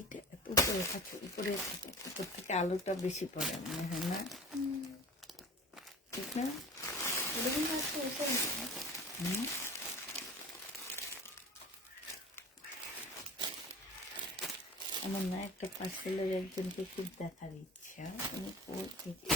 এটা এত উপরে থাকে, উপরে উপর থেকে আলোটা বেশি পড়ে মনে হয় না? ঠিক না? আমার না একটা পার্সেলের একজনকে খুব দেখার ইচ্ছা, উনি কোথা থেকে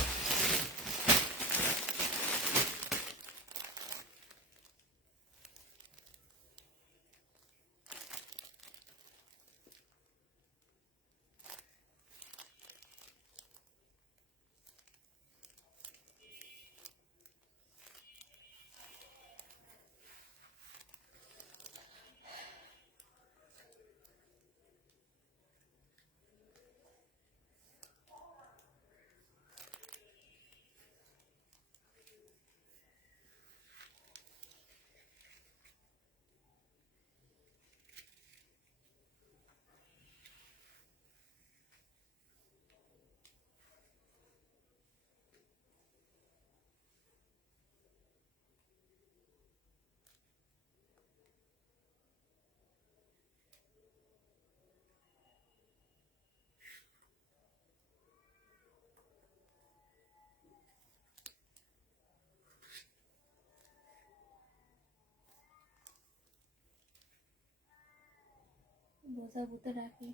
বোঝা বুতে রাখি।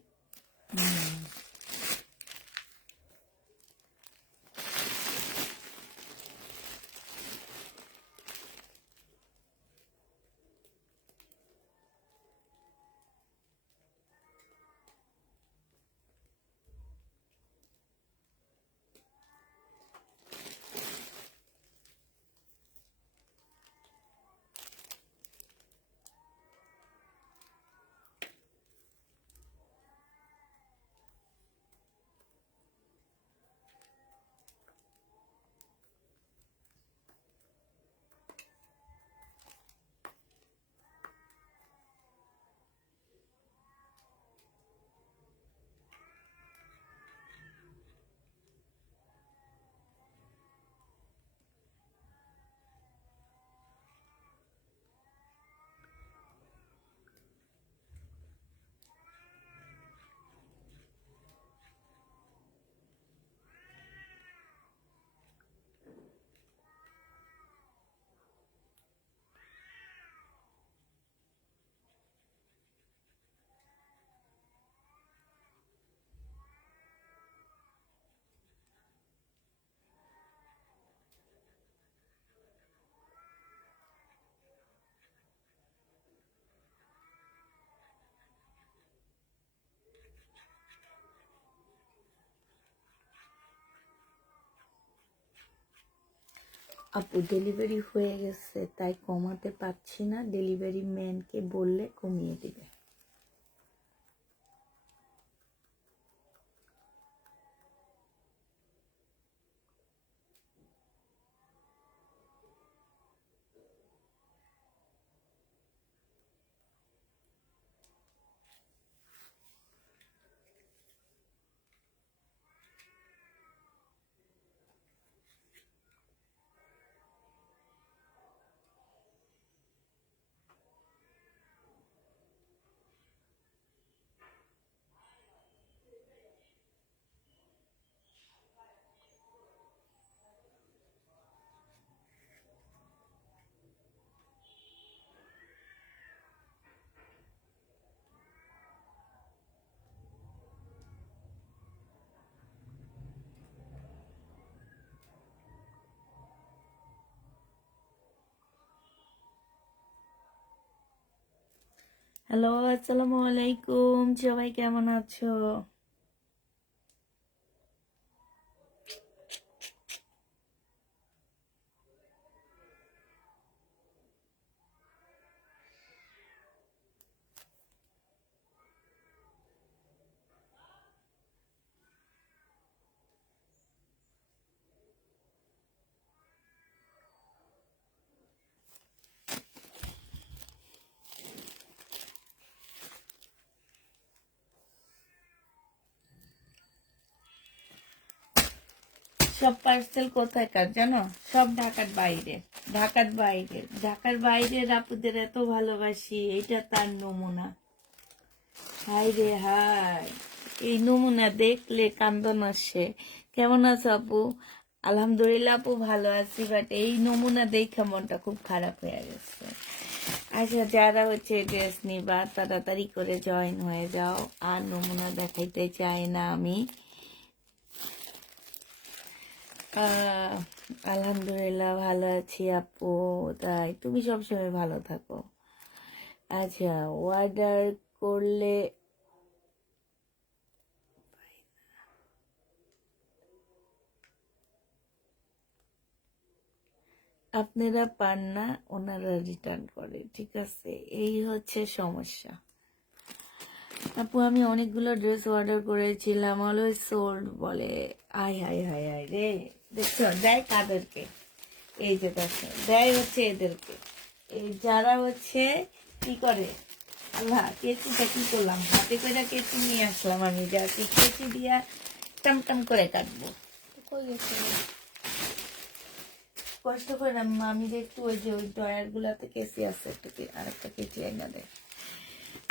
আপু ডেলিভারি হয়ে গেছে, তাই কমাতে পারছি না, ডেলিভারি ম্যানকে বললে কমিয়ে দিবে। হ্যালো, আসসালামু আলাইকুম, সবাই কেমন আছো? সব পার্সেল কোথাকার জানো? সব ঢাকার বাইরে। ঢাকার বাইরের আপুদের এত ভালোবাসি, এটা তার নমুনা। হাই রে হাই, এই নমুনা দেখলে কান্দন আসে। কেমন আছো আপু? আলহামদুলিল্লাহ আপু ভালো আছি, বাট এই নমুনা দেখে মনটা খুব খারাপ হয়ে গেছে। আচ্ছা, যারা হচ্ছে ড্রেস নিবা তাড়াতাড়ি করে জয়েন হয়ে যাও, আর নমুনা দেখাইতে চাই না আমি। আহ, আলহামদুলিল্লাহ ভালো আছি আপু। তাই তুমি সবসময় ভালো থাকো। আচ্ছা, অর্ডার করলে আপনারা পান না, ওনারা রিটার্ন করে, ঠিক আছে? এই হচ্ছে সমস্যা। আপু আমি অনেকগুলো ড্রেস অর্ডার করেছিলাম, অলওয়েজ সোল্ড বলে। আয় হায় হায় হায় রে, দেখছো দেয় কাদেরকে? এই যে দেখো, দেয় হচ্ছে এদেরকে, এই যারা হচ্ছে কি করে। আল্লাহ, কেচিটা কি করলাম, হাতে করে কেচি নিয়ে আসলাম আমি, যা কেচি দিয়া টাম করে কাটবো। তো কই গেছে? কষ্ট করে না আমি যে একটু ওই যে ওই ড্রয়ার গুলাতে কেচি আছে, একটু আরেকটা কেচি এনে দেয়।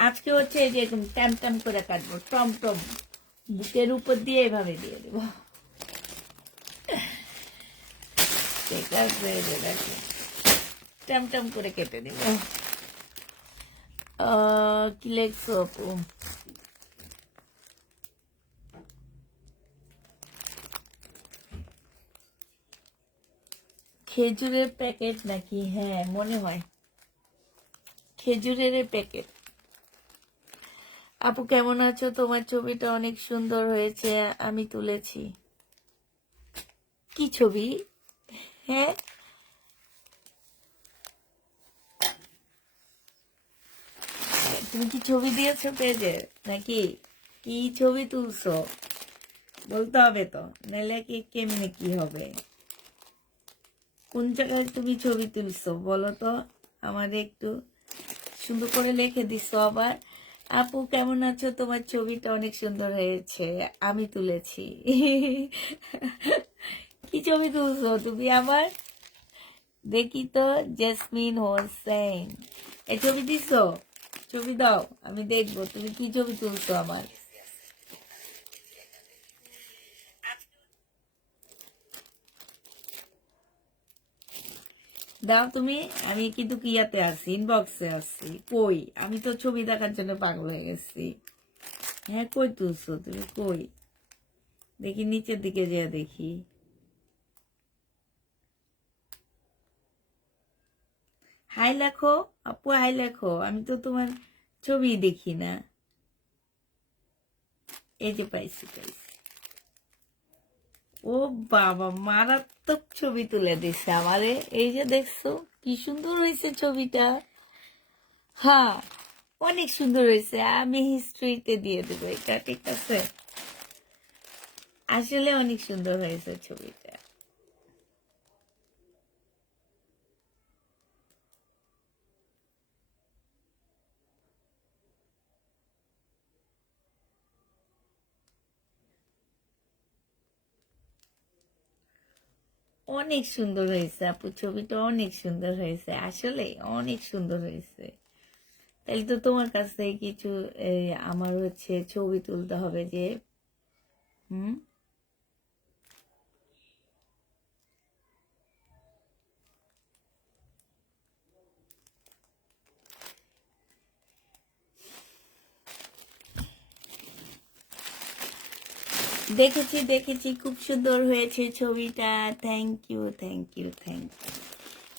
আজকে হচ্ছে এই যে এরকম টাম করে কাটবো, টম বুকের উপর দিয়ে এভাবে দিয়ে দেবো, ঠিক আছে? এই যে দেখো, টাম করে কেটে দিব। কি লেখছো আপু? খেজুরের প্যাকেট নাকি? হ্যাঁ মনে হয় খেজুরের প্যাকেট। আপু কেমন আছো? তোমার ছবিটা অনেক সুন্দর হয়েছে, আমি তুলেছি। কি ছবি? হ্যাঁ, তুমি কি ছবি দিয়েছো পেজে নাকি? কি ছবি তুলছো বলতে হবে তো, নাহলে কি কেমনে কি হবে? কোন জায়গায় তুমি ছবি তুলছো বলো তো আমাদের একটু। সুন্দর করে লিখে দিছো আবার। আপু কেমন আছো? তোমার ছবিটা অনেক সুন্দর হয়েছে, আমি তুলেছি। কি ছবি তুলছো তুমি আবার? দেখি তো। জেসমিন হোসেন, এই ছবি দিছো? ছবি দাও, আমি দেখবো তুমি কি ছবি তুলছো আমার। দাও তুমি। আমি কিন্তু কিয়াতে আছি, ইনবক্সে আছি। কই, আমি তো ছবি দেখার জন্য পাগল হয়ে গেছি। হ্যাঁ, কই তুলছো তুমি, কই দেখি, নিচের দিকে যেয়ে দেখি। হাই লেখো আপু, হাই লেখো, আমি তো তোমার ছবি দেখি না। এই যে পাইছি পাইছি। ও বাবা, মারাত্মক ছবি তুলে দিছে আমারে। এই যে দেখছো কি সুন্দর হয়েছে ছবিটা। হ্যাঁ, অনেক সুন্দর হয়েছে। আমি হিস্ট্রিতে দিয়ে দেবো এটা, ঠিক আছে? আসলে অনেক সুন্দর হয়েছে ছবিটা। অনেক সুন্দর হয়েছে আপু, ছবিটা অনেক সুন্দর হয়েছে, আসলে অনেক সুন্দর হয়েছে। তাহলে তো তোমার কাছ থেকে কিছু আমার হচ্ছে ছবি তুলতে হবে যে। হুম, দেখেছি দেখেছি, খুব সুন্দর হয়েছে ছবিটা। Thank you thank you thank you.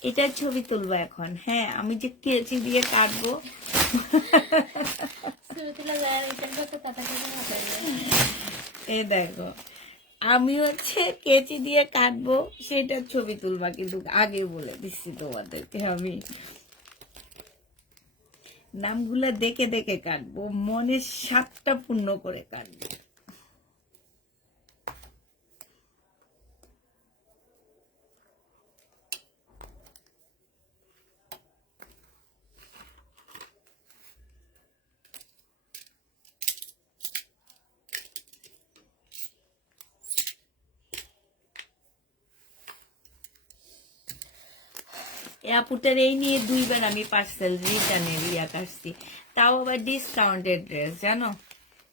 এটার ছবি তুলবো এখন। হ্যাঁ, আমি যে কেচি দিয়ে কাটবো। ছবি তোলা যায় রিটার্ন করতে তাড়াতাড়ি হবে। এ দেখো, আমি হচ্ছে কেচি দিয়ে কাটবো, সেটার ছবি তুলবা, কিন্তু আগে বলে দিচ্ছি তোমাদেরকে আমি। নামগুলা দেখে দেখে কাটবো, মনের স্বাদটা পূর্ণ করে কাটবো। এয়ারপোর্টের এই নিয়ে 2বার আমি পার্সেল রিটার্নের কাটছি, তাও আবার ডিসকাউন্টেড ড্রেস, জানো?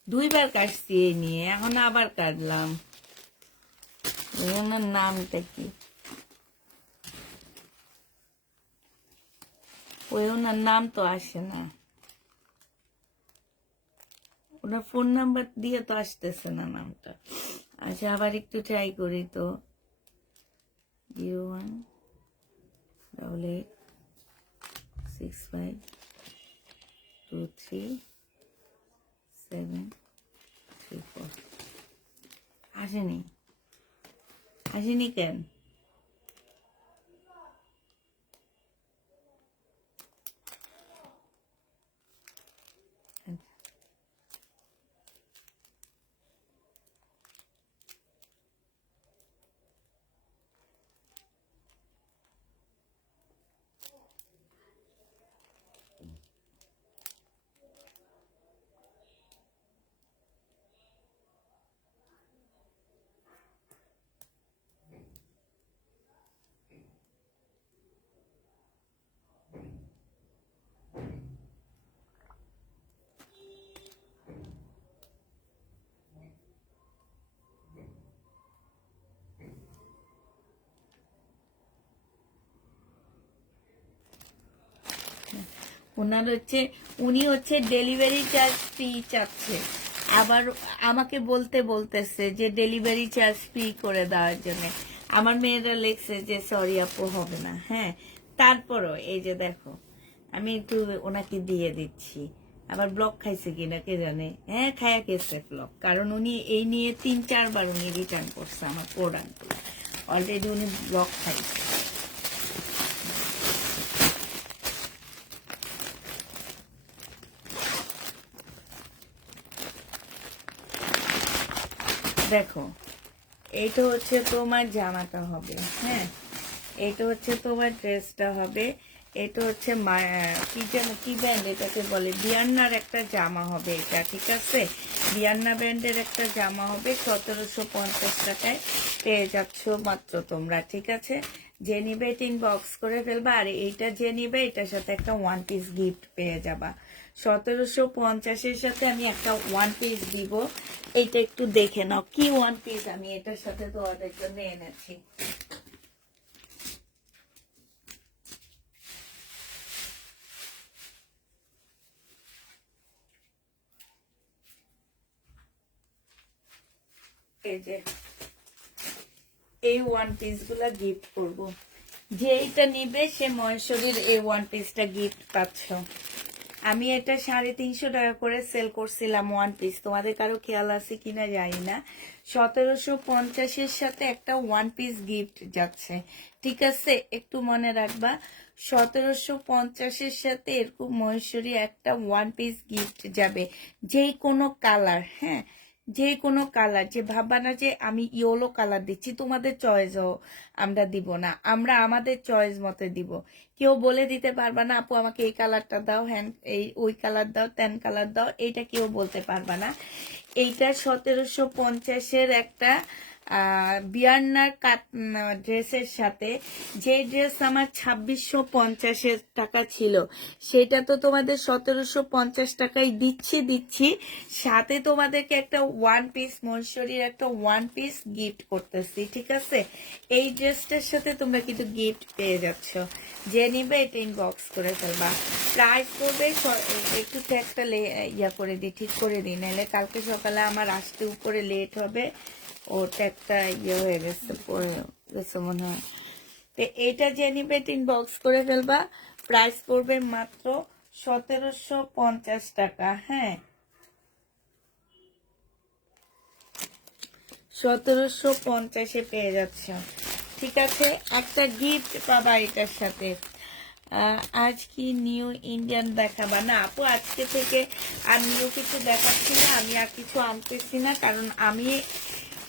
2বার কাটছি এই নিয়ে, এখন আবার কাটলাম। ওনার নামটা কি? ওনার নাম তো আসে না, ওনার ফোন নাম্বার দিয়ে তো আসতেছে না নামটা। আচ্ছা আবার একটু ট্রাই করি তো। 0188652374। আসেনি, আসেনি কেন? উনি হচ্ছে ডেলিভারি চার্জ ফ্রি চাচ্ছে, আবার আমাকে বলতেছে যে ডেলিভারি চার্জ ফ্রি করে দেওয়ার জন্য। আমার মেয়েরা লেখছে যে সরি আপু হবে না। হ্যাঁ, তারপরও এই যে দেখো, আমি একটু ওনাকে দিয়ে দিচ্ছি। আবার ব্লক খাইছে কিনা কে জানে। হ্যাঁ, খায়া গেছে ব্লক, কারণ উনি এই নিয়ে 3-4 বার উনি রিটার্ন করছে আমার প্রোডাক্ট। অলরেডি উনি ব্লক খাইছে। দেখো, এইটা হচ্ছে তোমার জামাটা হবে। হ্যাঁ, এটা হচ্ছে তোমার ড্রেসটা হবে। এটা হচ্ছে কি যেন কি ব্যান্ড এটাকে বলে, বিয়ান্নার একটা জামা হবে এটা, ঠিক আছে? বিয়ান্না ব্যান্ডের একটা জামা হবে, 1750 টাকায় পেয়ে যাচ্ছ মাত্র তোমরা, ঠিক আছে? যে নিবে এটা ইনবক্স করে ফেলবা, আর এইটা যে নিবে এটার সাথে একটা 1 পিস গিফট পেয়ে যাবা। 1750-এর সাথে আমি একটা 1 পিস দিব। এইটা একটু দেখে নাও কি 1 পিস আমি এটার সাথে তোমাদের জন্য এনেছি। এই যে এই 1 পিস গুলা গিফট করব। যে এটা নিবে সে মহেশ্বরীর এই 1 পিসটা গিফট পাচ্ছ। আমি এটা 350 টাকা করে সেল করছিলাম 1 পিস, তোমাদের কারো খেয়াল আছে কিনা জানি না। 1750-এর সাথে একটা 1 পিস গিফট যাচ্ছে, ঠিক আছে? একটু মনে রাখবা, 1750-এর সাথে এরকম মহেশ্বরী একটা 1 পিস গিফট যাবে, যেই কোনো কালার। হ্যাঁ, যে কোনো কালার, যে ভাববা না যে আমি ইয়েলো কালার দিচ্ছি, তোমাদের চয়েসও আমরা দিব না, আমরা আমাদের চয়েস মতো দিব। কেউ বলে দিতে পারবা না আপু আমাকে এই কালারটা দাও, হ্যাঁ এই ওই কালার দাও, তেন কালার দাও, এইটা কেউ বলতে পারবা না। এইটা 1750-এর একটা বিয়ান্নার কাট ড্রেসের সাথে, যে ড্রেস আমার 2650 টাকা ছিল, সেটা তো তোমাদের 1750 টাকায় দিচ্ছি, সাথে তোমাদেরকে একটা 1 পিস মহেশ্বরীর একটা 1 পিস গিফট করতেছি, ঠিক আছে? এই ড্রেসটার সাথে তোমরা কিন্তু গিফট পেয়ে যাচ্ছ। যে নিবে এটা ইনবক্স করে ফেলবা। প্রাইস করবে একটু ট্যাগটা ইয়া করে দিই, ঠিক করে দিই, নাহলে কালকে সকালে আমার আসতে উপরে লেট হবে। ও ট্যাগটা ইয়ে হয়ে গেছে, পড়ে গেছে মনে হয়। তো এইটা যে নিবে এটা ইনবক্স করে ফেলবা। প্রাইস পড়বে মাত্র 1750 টাকা। হ্যাঁ, 1750-এ পেয়ে যাচ্ছ, ঠিক আছে? একটা গিফট পাবা এটার সাথে। আজ কি নিউ ইন্ডিয়ান দেখাবা? না আপু, আজকে থেকে আর নিউ কিছু দেখাচ্ছি না, আমি আর কিছু আনতেছি না, কারণ আমি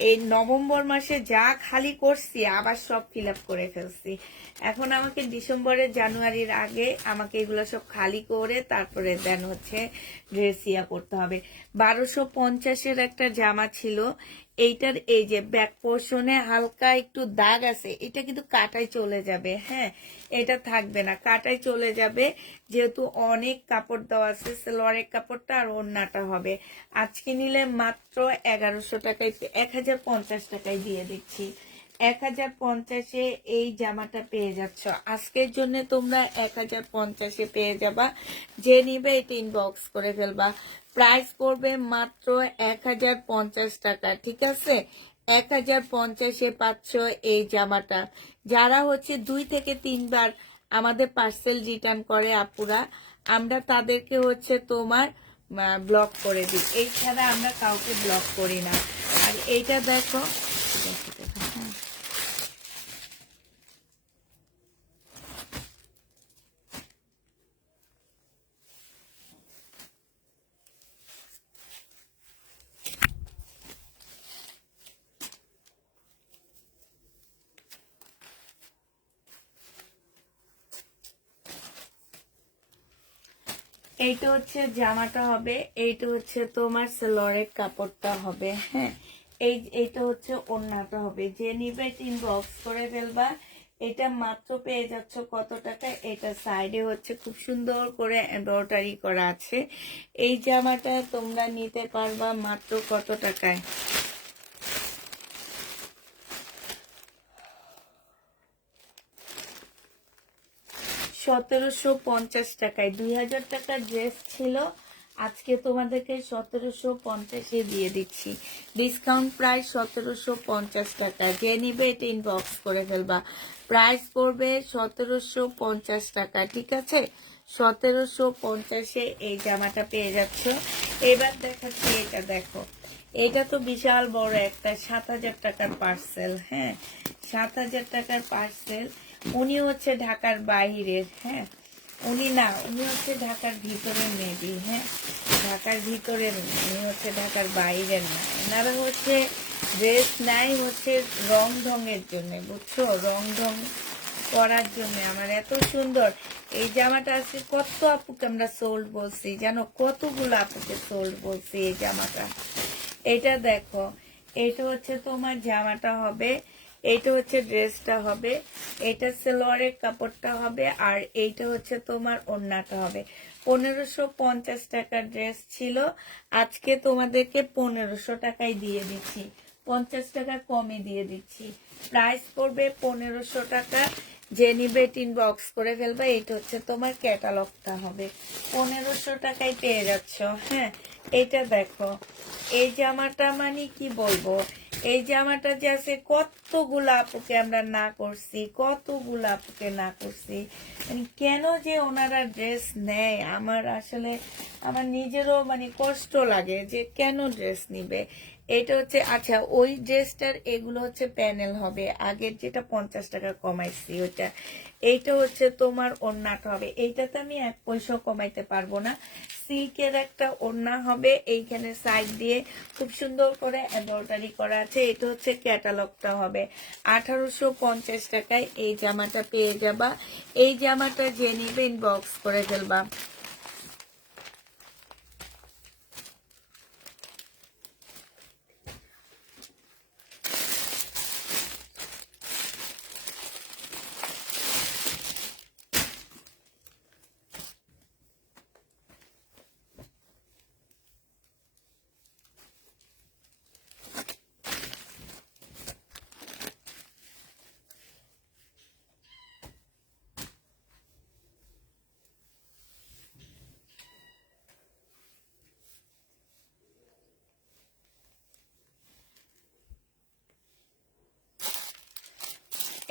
এই নভেম্বর মাসে যা খালি করছি আবার সব ফিল আপ করে ফেলছি। এখন আমাকে ডিসেম্বরের জানুয়ারির আগে আমাকে এগুলো সব খালি করে তারপরে দেন হচ্ছে ড্রেস ইয়া করতে হবে। 1250-এর একটা জামা ছিল, এইটার এই যে ব্যাক পোর্শনে হালকা একটু দাগ আছে, এটা কিন্তু কাটাই চলে যাবে। হ্যাঁ, এটা থাকবে না, কাটাই চলে যাবে, যেহেতু অনেক কাপড় দেওয়া আছে। সালোয়ারের কাপড়টা আর ওড়নাটা হবে। আজকে নিলে মাত্র 1100 টাকায়, 1050 টাকায় দিয়ে দিচ্ছি। 1050-এ এই জামাটা পেয়ে যাচ্ছ। আজকের জন্য তোমরা 1050-এ পেয়ে যাবা। যে নিবে এটা ইনবক্স করে ফেলবা। প্রাইস পড়বে মাত্র 1050 টাকা, ঠিক আছে? 1050-এ পাচ্ছ এই জামাটা। যারা হচ্ছে 2 থেকে 3 বার আমাদের পার্সেল রিটার্ন করে আপুরা, আমরা তাদেরকে হচ্ছে তোমার ব্লক করে দিই। এছাড়া আমরা কাউকে ব্লক করি না। আর এইটা দেখো, হ্যাঁ, এইটা হচ্ছে জামাটা হবে, এইটা হচ্ছে তোমার সালোয়ারের কাপড়টা হবে। হ্যাঁ, এইটা হচ্ছে ওড়নাটা হবে। যে নিবে ইনবক্স করে ফেলবা। এটা মাত্র পেয়ে যাচ্ছ কত টাকা? এটা সাইডে হচ্ছে খুব সুন্দর করে এমব্রয়ডারি করা আছে। এই জামাটা তোমরা নিতে পারবা মাত্র কত টাকায়? 1750 টাকায়। 2000 টাকার ড্রেস ছিল, আজকে তোমাদেরকে 1750-এ দিয়ে দিচ্ছি। ডিসকাউন্ট প্রাইস 1750 টাকা। যে নিবে এটা ইনবক্স করে ফেলবা। প্রাইস পড়বে 1750 টাকা, ঠিক আছে? 1750-এ এই জামাটা পেয়ে যাচ্ছ। এবার দেখাচ্ছি এটা, দেখো এটা তো বিশাল বড় একটা 7000 টাকার পার্সেল। হ্যাঁ, 7000 টাকার পার্সেল। উনি হচ্ছে ঢাকার বাহিরের। হ্যাঁ, উনি হচ্ছে ঢাকার ভিতরের মেবি। হ্যাঁ, ঢাকার ভিতরের, উনি হচ্ছে ঢাকার বাইরের না। এনারা হচ্ছে ড্রেস নাই হচ্ছে রং ঢঙের জন্য, বুঝছো? রং ঢং করার জন্য। আমার এত সুন্দর এই জামাটা আছে, কত আপুকে আমরা সোল্ড বলছি জানো? কতগুলো আপুকে সোল্ড বলছি এই জামাটা। এটা দেখো, এটা হচ্ছে তোমার জামাটা হবে, এইটা হচ্ছে ড্রেসটা হবে, এটা সালোয়ারের কাপড়টা হবে, আর এইটা হচ্ছে তোমার ওড়নাটা হবে। 1550 টাকার ড্রেস ছিল, আজকে তোমাদেরকে 1500 টাকায় দিয়ে দিচ্ছি। 50 টাকা কমে দিয়ে দিচ্ছি। প্রাইস পড়বে 1500 টাকা। যে নিবে ইনবক্স করে ফেলবা। এইটা হচ্ছে তোমার ক্যাটালগটা হবে। 1500 টাকায় পেয়ে যাচ্ছ। হ্যাঁ, এটা দেখো, এই জামাটা মানে কি বলবো, এই জামাটা যে আছে, কতগুলা আপুকে আমরা না করছি, কতগুলা আপুকে না করছি। মানে কেন যে ওনারা ড্রেস নেয়, আমার আসলে আমার নিজেরও মানে কষ্ট লাগে যে কেন ড্রেস নিবে। এটা হচ্ছে, আচ্ছা ওই ড্রেসটার এগুলো হচ্ছে প্যানেল হবে, আগের যেটা 50 টাকা কমাইছি ওইটা। এইটা হচ্ছে তোমার ওড়নাটা হবে। এইটাতে আমি 1 পয়সাও কমাইতে পারবো না। সিল্কের একটা ওড়না হবে, এইখানে সাইড দিয়ে খুব সুন্দর করে এমব্রয়ডারি করা আছে। এটা হচ্ছে ক্যাটালগটা হবে। 1850 টাকায় এই জামাটা পেয়ে যাবা। এই জামাটা যে নিবে ইনবক্স করে ফেলবা।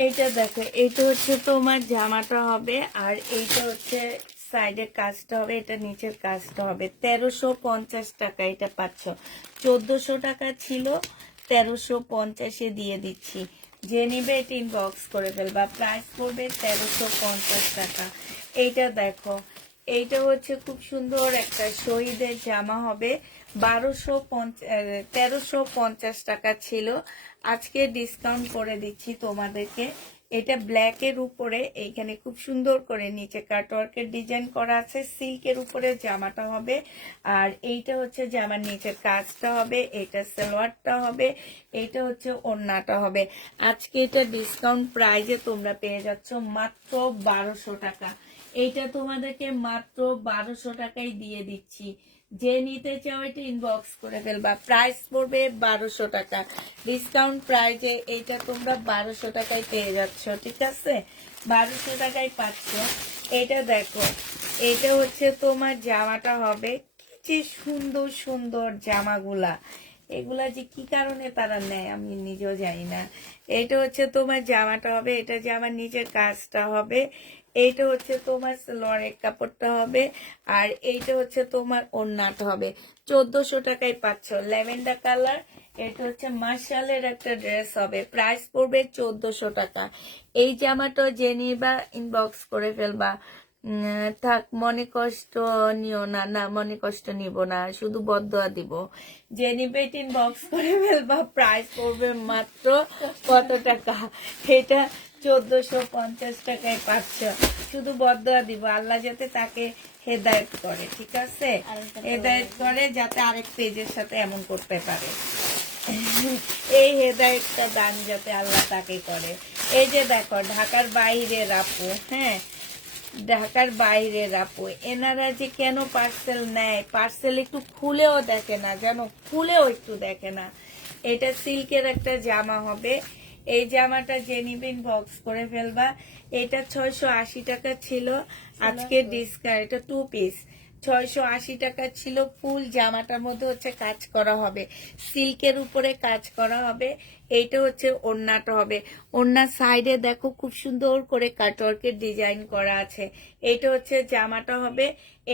এইটা দেখো, এইটা হচ্ছে তোমার জামাটা হবে, আর এইটা হচ্ছে সাইডের কাজটা হবে, এটা নিচের কাজটা হবে। 1350 টাকা এটা পাচ্ছ। 1400 টাকা ছিল, 1350-এ দিয়ে দিচ্ছি। যে নিবে এটা ইনবক্স করে ফেলবা। প্রাইস পড়বে 1350 টাকা। এইটা দেখো, এইটা হচ্ছে খুব সুন্দর একটা শহীদের জামা হবে। 1350 টাকা ছিল, আজকে ডিসকাউন্ট করে দিচ্ছি তোমাদেরকে। এটা ব্ল্যাকের উপরে এইখানে খুব সুন্দর করে নিচে কাটওয়ার্কের ডিজাইন করা আছে, সিল্কের উপরে জামাটা হবে। আর এইটা হচ্ছে জামার নিচের কাজটা হবে, এটা সালোয়ারটা হবে, এইটা হচ্ছে ওড়নাটা হবে। আজকে এটা ডিসকাউন্ট প্রাইজে তোমরা পেয়ে যাচ্ছ মাত্র 1200 টাকা। এইটা তোমাদেরকে মাত্র 1200 টাকায় দিয়ে দিচ্ছি। যে নিতে চাও এটা ইনবক্স করে ফেলবা। প্রাইস পড়বে 1200 টাকা, ডিসকাউন্ট প্রাইজে এইটা তোমরা 1200 টাকায় পেয়ে যাচ্ছ, ঠিক আছে? 1200 টাকায় পাচ্ছ। এটা দেখো, এটা হচ্ছে তোমার জামাটা হবে। কি যে সুন্দর সুন্দর জামাগুলা, এগুলা যে কি কারণে তারা নেয় আমি নিজেও জানি না। এটা হচ্ছে তোমার জামাটা হবে, এটা জামার নিচের কাজটা হবে, এইটা হচ্ছে তোমার সালোয়ারের কাপড়টা হবে, আর এইটা হচ্ছে তোমার ওড়নাটা হবে। 1400 টাকায় পাচ্ছ ল্যাভেন্ডার কালার। এটা হচ্ছে মার্শালের একটা ড্রেস হবে, প্রাইস পড়বে 1400 টাকা। এই জামাটা যে নিবা ইনবক্স করে ফেলবা। থাক, মনে কষ্ট নিও না। না, মনে কষ্ট নিব না, শুধু বদদোয়া দিব। যে নিবে ইনবক্স করে ফেলবা। প্রাইস পড়বে মাত্র কত টাকা? এটা 1450 টাকায় পাচ্ছ। শুধু বদদোয়া দিব, আল্লাহ যাতে তাকে হেদায়েত করে, ঠিক আছে? হেদায়েত করে যাতে আরেক পেজের সাথে এমন করতে পারে। এই হেদায়েতটা দান যাতে আল্লাহ তাকে করে। এই যে দেখো, ঢাকার বাইরের আপু, হ্যাঁ, ঢাকার বাইরের আপু, এনারা যে কেন পার্সেল নেয়, পার্সেল একটু খুলেও দেখে না, জানো, খুলেও একটু দেখে না। এটা সিল্কের একটা জামা হবে। এই জামাটা যে নিবেন বক্স করে ফেলবা। এটা 680 টাকা ছিল, আজকে ডিসকাউন্ট, এটা 2 পিস 680 টাকা ছিল। ফুল জামাটার মধ্যে হচ্ছে কাজ করা হবে, সিল্কের উপরে কাজ করা হবে। এইটা হচ্ছে ওড়নাটা হবে। ওড়নার সাইডে দেখো খুব সুন্দর করে কাটওয়ার্কের ডিজাইন করা আছে। এইটা হচ্ছে জামাটা হবে।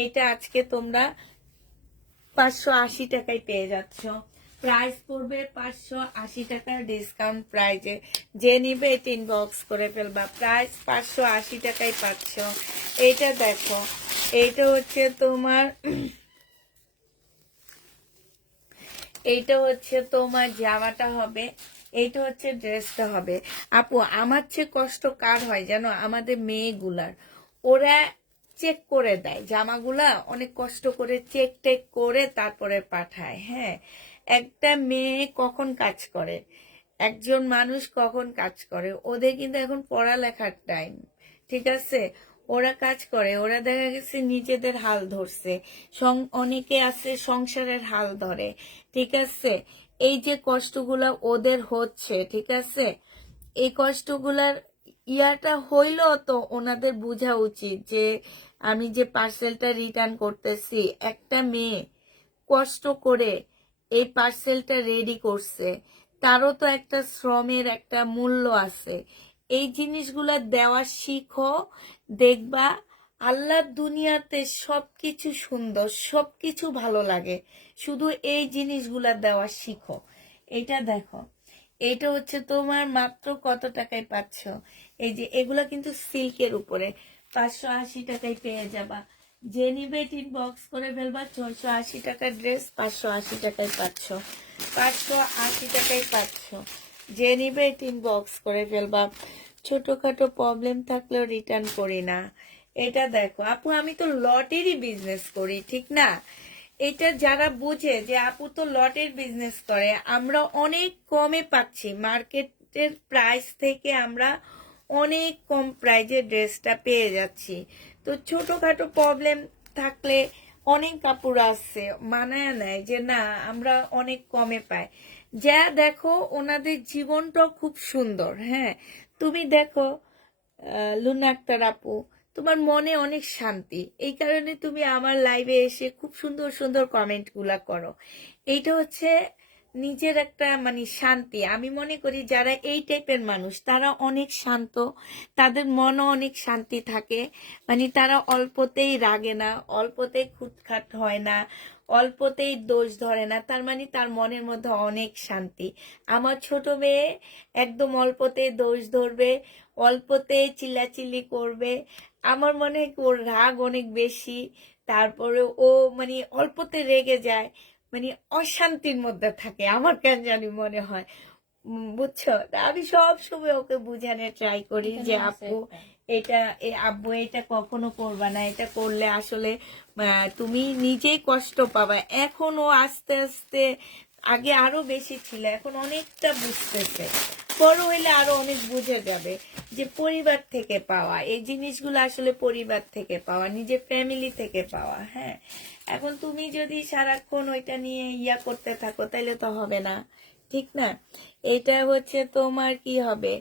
এইটা আজকে তোমরা 580 টাকায় পেয়ে যাচ্ছ। প্রাইস পড়বে 580 টাকার ডিসকাউন্ট প্রাইজে। যে নিবে এটা ইনবক্স করে ফেলবা। প্রাইস 580 টাকায় পাচ্ছ। এইটা দেখো, এইটা হচ্ছে তোমার এইটা হচ্ছে তোমার জামাটা হবে, এইটা হচ্ছে ড্রেসটা হবে। আপু, আমার চেয়ে কষ্ট কার হয় জানো? আমাদের মেয়েগুলার। ওরা চেক করে দেয় জামাগুলা, অনেক কষ্ট করে চেক টেক করে তারপরে পাঠায়। হ্যাঁ, একটা মেয়ে কখন কাজ করে, একজন মানুষ কখন কাজ করে? ওদের কিন্তু এখন পড়ালেখার টাইম, ঠিক আছে? ওরা কাজ করে, ওরা দেখা গেছে নিজেদের হাল ধরছে, অনেকে আছে সংসারের হাল ধরে, ঠিক আছে? এই যে কষ্টগুলা ওদের হচ্ছে, ঠিক আছে, এই কষ্টগুলার ইয়াটা হইলো তো ওনাদের বোঝা উচিত যে আমি যে পার্সেলটা রিটার্ন করতেছি, একটা মেয়ে কষ্ট করে এই পার্সেলটা রেডি করছে, তারও তো একটা শ্রমের একটা মূল্য আছে। এই জিনিসগুলা দেওয়া শিখো, দেখবা আল্লাহর দুনিয়াতে সবকিছু সুন্দর, সবকিছু ভালো লাগে, শুধু এই জিনিসগুলা দেওয়া শিখো। এটা দেখো, এটা হচ্ছে তোমার মাত্র কত টাকায় পাচ্ছ? এই যে এগুলা কিন্তু সিল্কের উপরে 580 টাকায় পেয়ে যাবা। যে নিবে বক্স করে ফেলবা। 680 টাকার ড্রেস 580 টাকায় পাচ্ছ, 580 টাকায় পাচ্ছ। যে নিবে বক্স করে ফেলবা। ছোটখাটো প্রবলেম থাকলেও রিটার্ন করি না। এটা দেখো আপু, আমি তো লটেরই বিজনেস করি, ঠিক না? এটা যারা বুঝে যে আপু তো লটের বিজনেস করে, আমরা অনেক কমে পাচ্ছি, মার্কেটের প্রাইস থেকে আমরা অনেক কম প্রাইজে ড্রেসটা পেয়ে যাচ্ছি। তো ছোটখাটো প্রবলেম থাকলে অনেক কাপড় আছে মানায় নেয় যে না আমরা অনেক কমে পাই। যা দেখো ওনাদের জীবনটা খুব সুন্দর। হ্যাঁ, তুমি দেখো লুনা আক্তার আপু, তোমার মনে অনেক শান্তি, এই কারণে তুমি আমার লাইভে এসে খুব সুন্দর সুন্দর কমেন্ট গুলা করো। এইটা হচ্ছে নিজের একটা মানে শান্তি। আমি মনে করি যারা এই টাইপের মানুষ তারা অনেক শান্ত, তাদের মনও অনেক শান্তি থাকে, মানে তারা অল্পতেই রাগে না, অল্পতেই খুঁতখাট হয় না, অল্পতেই দোষ ধরে না, তার মানে তার মনের মধ্যে অনেক শান্তি। আমার ছোট মেয়ে একদম অল্পতেই দোষ ধরবে, অল্পতেই চিল্লাচিল্লি করবে। আমার মনে হয় ওর রাগ অনেক বেশি, তারপরে ও মানে অল্পতে রেগে যায়, মানে অশান্তির মধ্যে থাকে, আমার কেন জানি মনে হয়। বুঝছো, তা আমি সব সময় ওকে বুঝানোর ট্রাই করি যে এখানে আছে আপু এটা আব্বু এটা কখনো করবা না, এটা করলে আসলে তুমি নিজেই কষ্ট পাবা। এখন ও আস্তে আস্তে, আগে আরো বেশি ছিল, এখন অনেকটা বুঝতেছে, বড় হইলে আরো অনেক বুঝে যাবে যে পরিবার থেকে পাওয়া এই জিনিসগুলো আসলে পরিবার থেকে পাওয়া, নিজের ফ্যামিলি থেকে পাওয়া। হ্যাঁ, এখন তুমি যদি সারাক্ষণ ওইটা নিয়ে ইয়া করতে থাকো তাহলে তো হবে না, ঠিক না? এটা হচ্ছে তোমার কি হবে,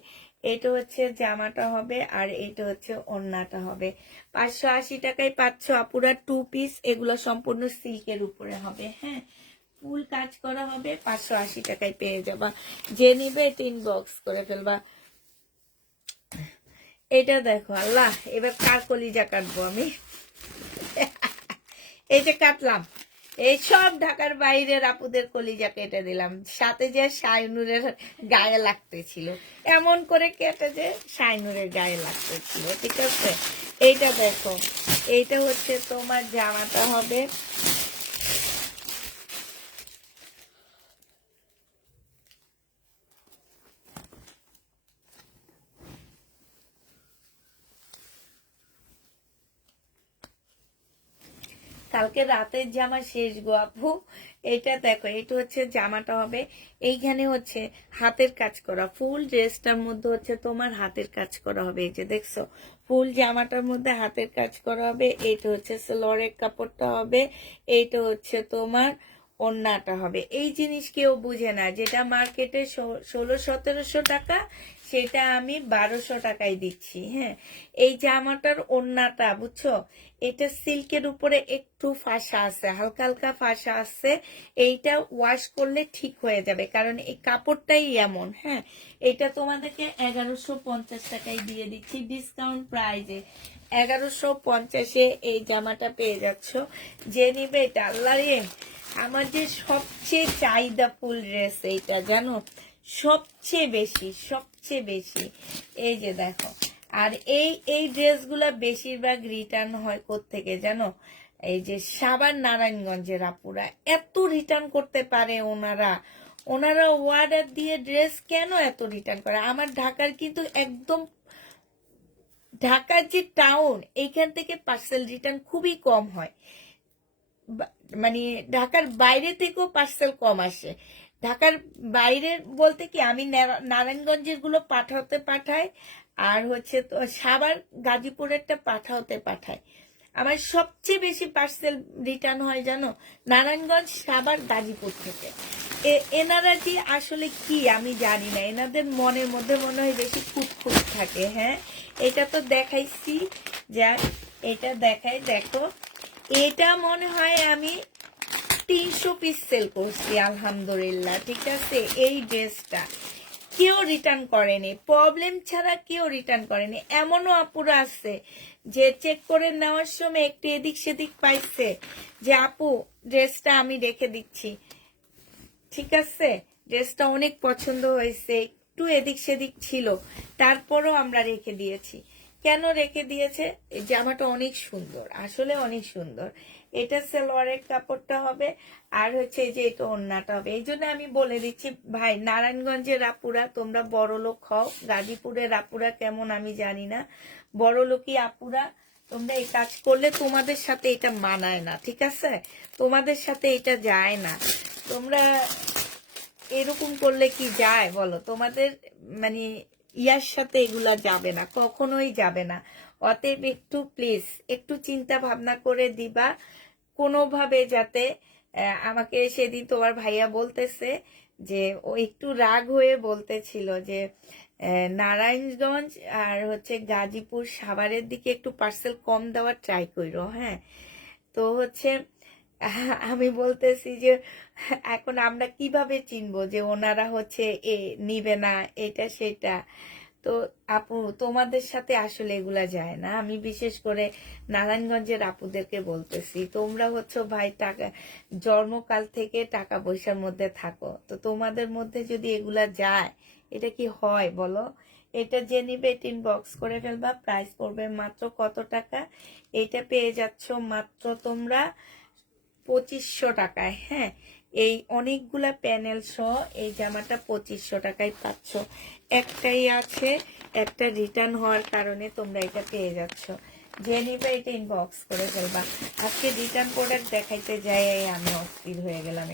এটা হচ্ছে জামাটা হবে আর এটা হচ্ছে ওড়নাটা হবে। 580 টাকায় পাচ্ছ আপুরা 2 পিস, এগুলো সম্পূর্ণ সিল্কের উপরে হবে। হ্যাঁ, ফুল কাজ করা হবে, 580 টাকায় পেয়ে যাবা। যে নিবে এটা ইনবক্স করে ফেলবা। এটা দেখো, আল্লাহ এবার কার কলিজা কাটবো আমি। এই যে কাটলাম, এই সব ঢাকার বাইরের আপুদের কলিজা কেটে দিলাম, সাথে যে শাইনুরের গায়ে লাগতেছিল, এমন করে কেটে যে শাইনুরের গায়ে লাগতেছিল। ঠিক আছে, এইটা দেখো, এইটা হচ্ছে তোমার জামাটা হবে। কালকে রাতের জামা শেষ গো আপু। এটা দেখো, এটা হচ্ছে জামাটা হবে, এইখানে হচ্ছে হাতের কাজ করা, ফুল ড্রেসটার মধ্যে হচ্ছে তোমার হাতের কাজ করা হবে। এই যে দেখছো, ফুল জামাটার মধ্যে হাতের কাজ করা হবে। এইটা হচ্ছে সেলোয়ারের কাপড়টা হবে, এইটা হচ্ছে তোমার ওড়নাটা হবে। এই জিনিস কেউ বুঝে না, যেটা মার্কেটে 1600-1700 টাকা, সেটা আমি 1200 টাকায় দিচ্ছি। হ্যাঁ, এই জামাটার ওড়নাটা বুঝছো, এটা সিল্কের উপরে একটু ফাঁসা আছে, হালকা হালকা ফাঁসা আছে, এইটা ওয়াশ করলে ঠিক হয়ে যাবে, কারণ এই কাপড়টাই এমন। হ্যাঁ, এটা তোমাদেরকে 1150 টাকায় দিয়ে দিচ্ছি ডিসকাউন্ট প্রাইজে। 1150-এ এই জামাটা পেয়ে যাচ্ছ। যে নিবে এটা, আল্লাহ রে, আমার যে সবচেয়ে চাহিদা ফুল ড্রেস এইটা, জানো, সবচেয়ে বেশি, সবচেয়ে বেশি। এই যে দেখো, আর এই ড্রেসগুলা বেশিরভাগ রিটার্ন হয় কোত্থেকে জানো, এই যে সাভার নারায়ণগঞ্জের আপুরা এত রিটার্ন করতে পারে ওনারা। ওনারা অর্ডার দিয়ে ড্রেস কেন এত রিটার্ন করে? আমার ঢাকার কিন্তু একদম, ঢাকার যে টাউন, এইখান থেকে পার্সেল রিটার্ন খুবই কম হয়। মানে ঢাকার বাইরে থেকেও পার্সেল কম আসে। ঢাকার বাইরের বলতে কি, আমি নারায়ণগঞ্জের গুলো পাঠাই, আর হচ্ছে তো সাভার গাজীপুরেরটা পাঠাই। আমার সবচেয়ে বেশি পার্সেল রিটার্ন হয় জানো, নারায়ণগঞ্জ, সাভার, গাজীপুর থেকে। এনারা যে আসলে কি আমি জানি না, এনাদের মনের মধ্যে মনে হয় বেশি খুঁতখুত থাকে। হ্যাঁ, এটা তো দেখাইছি, যা এটা দেখাই, দেখো, এটা মনে হয় আমি 300 পিস সেল করছি আলহামদুলিল্লাহ। ঠিক আছে, এই ড্রেসটা কেউ রিটার্ন করেনি, প্রবলেম ছাড়া কেউ রিটার্ন করেনি। এমনও আপুরা আছে যে চেক করে নেওয়ার সময় একটু এদিক সেদিক পাইছে, যে আপু ড্রেসটা আমি রেখে দিচ্ছি, ঠিক আছে, ড্রেসটা অনেক পছন্দ হয়েছে, একটু এদিক সেদিক ছিল, তারপরও আমরা রেখে দিয়েছি। কেন রেখে দিয়েছে? এই জামাটা অনেক সুন্দর, আসলে অনেক সুন্দর। এটা সালোয়ারের কাপড়টা হবে, আর হচ্ছে এই যে এটা ওড়নাটা হবে। এই জন্য আমি বলে দিচ্ছি ভাই, নারায়ণগঞ্জের আপুরা তোমরা বড় লোক হও, গাজীপুরের আপুরা কেমন আমি জানি না, বড় লোকই আপুরা তোমরা এই কাজ করলে তোমাদের সাথে এটা মানায় না। ঠিক আছে, তোমাদের সাথে এটা যায় না। তোমরা এরকম করলে কি যায় বলো? তোমাদের মানে ইয়ার সাথে এগুলা যাবে না, কখনোই যাবে না। অতএব একটু প্লিজ একটু চিন্তা ভাবনা করে দিবা কোনোভাবে, যাতে আমাকে সেদিন তোমার ভাইয়া বলতেছে যে, ও একটু রাগ হয়ে বলতেছিল যে নারায়ণগঞ্জ আর হচ্ছে গাজীপুর, সাভারের দিকে একটু পার্সেল কম দেওয়ার ট্রাই করো। হ্যাঁ, তো হচ্ছে আমি বলতেছি যে এখন আমরা কিভাবে চিনবো যে ওনারা হচ্ছে নিবে না, এটা সেটা। তো আপু তোমাদের সাথে আসলে এগুলা যায় না। আমি বিশেষ করে নারায়ণগঞ্জের আপুদেরকে বলতেছি, তোমরা হচ্ছে ভাই টাকা, জন্মকাল থেকে টাকা পয়সার মধ্যে থাকো, তো তোমাদের মধ্যে যদি এগুলা যায়, এটা কি হয় বলো? এটা যে নিবে এটা ইনবক্স করে ফেলবা। প্রাইস পড়বে মাত্র কত টাকা? এটা পেয়ে যাচ্ছ মাত্র তোমরা 2500 টাকায়। হ্যাঁ, এই অনেকগুলা প্যানেল সহ এই জামাটা 2500 টাকায় পাচ্ছ। একটাই আছে, একটা রিটার্ন হওয়ার কারণে তোমরা এটা পেয়ে যাচ্ছ। যে নিবে এটা ইনবক্স করে ফেলবা। আজকে রিটার্ন প্রোডাক্ট দেখাইতে যাই আমি অস্থির হয়ে গেলাম।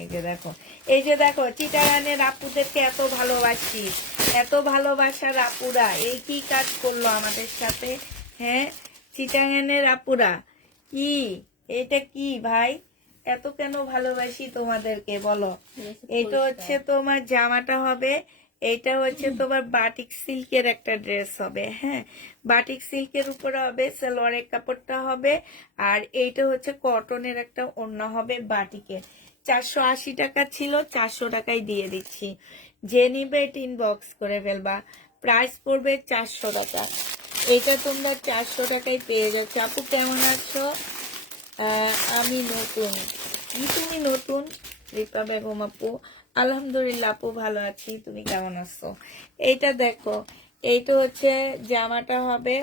এই যে দেখো চিটাগানের আপুদেরকে এত ভালোবাসি, এত ভালোবাসার আপুরা এই কি কাজ করলো আমাদের সাথে। হ্যাঁ চিটাগানের আপুরা, কি এটা কি ভাই, এত কেন ভালোবাসি তোমাদেরকে বলো। এটা হচ্ছে তোমার জামাটা হবে, এইটা হচ্ছে তোমার বাটিক সিল্কের একটা ড্রেস হবে। হ্যাঁ বাটিক সিল্কের উপরে হবে, সালোয়ারের কাপড়টা হবে, আর এইটা হচ্ছে কটনের একটা ওড়না হবে বাটিকের। 480 টাকা ছিল, 400 টাকায় দিয়ে দিচ্ছি। যে নিবে এটা ইনবক্স করে ফেলবা। প্রাইস পড়বে 400 টাকা। এটা তোমরা 400 টাকায় পেয়ে যাচ্ছ। আপু কেমন আছো? আমি নতুন। কি তুমি নতুন? রিপা বেগম আপু, আলহামদুলিল্লাহ আপু ভালো আছি, তুমি কেমন আছো? এইটা দেখো, এইটা হচ্ছে জামাটা হবে,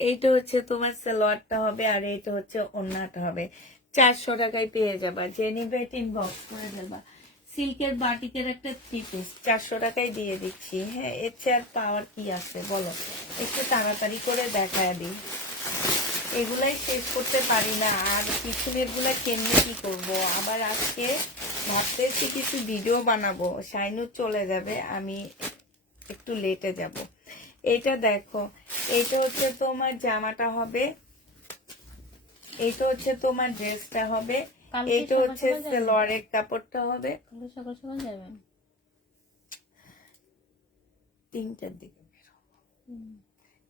এইটা হচ্ছে তোমার সালোয়ারটা হবে, আর এইটা হচ্ছে ওড়নাটা হবে। 400 টাকায় পেয়ে যাবা। যে নিবে ইনবক্স করে দেবা। সিল্কের বাটিকের একটা 3 পিস 400 টাকায় দিয়ে দিচ্ছি। হ্যাঁ এর চেয়ে আর পাওয়ার কি আছে বলো। একটু তাড়াতাড়ি করে দেখায় দিই, এগুলাই শেষ করতে পারি না। আর পিছনের গুলা কেমনে কি করব। আবার আজকে ভাবতেছি কিছু ভিডিও বানাবো, শাইনু চলে যাবে, আমি একটু লেটে যাব। এইটা দেখো, এইটা হচ্ছে তোমার জামাটা হবে, এইটা হচ্ছে তোমার ড্রেসটা হবে, এইটা হচ্ছে সালোয়ারের কাপড়টা হবে। সকাল সকাল যাবেন 3টার দিকে।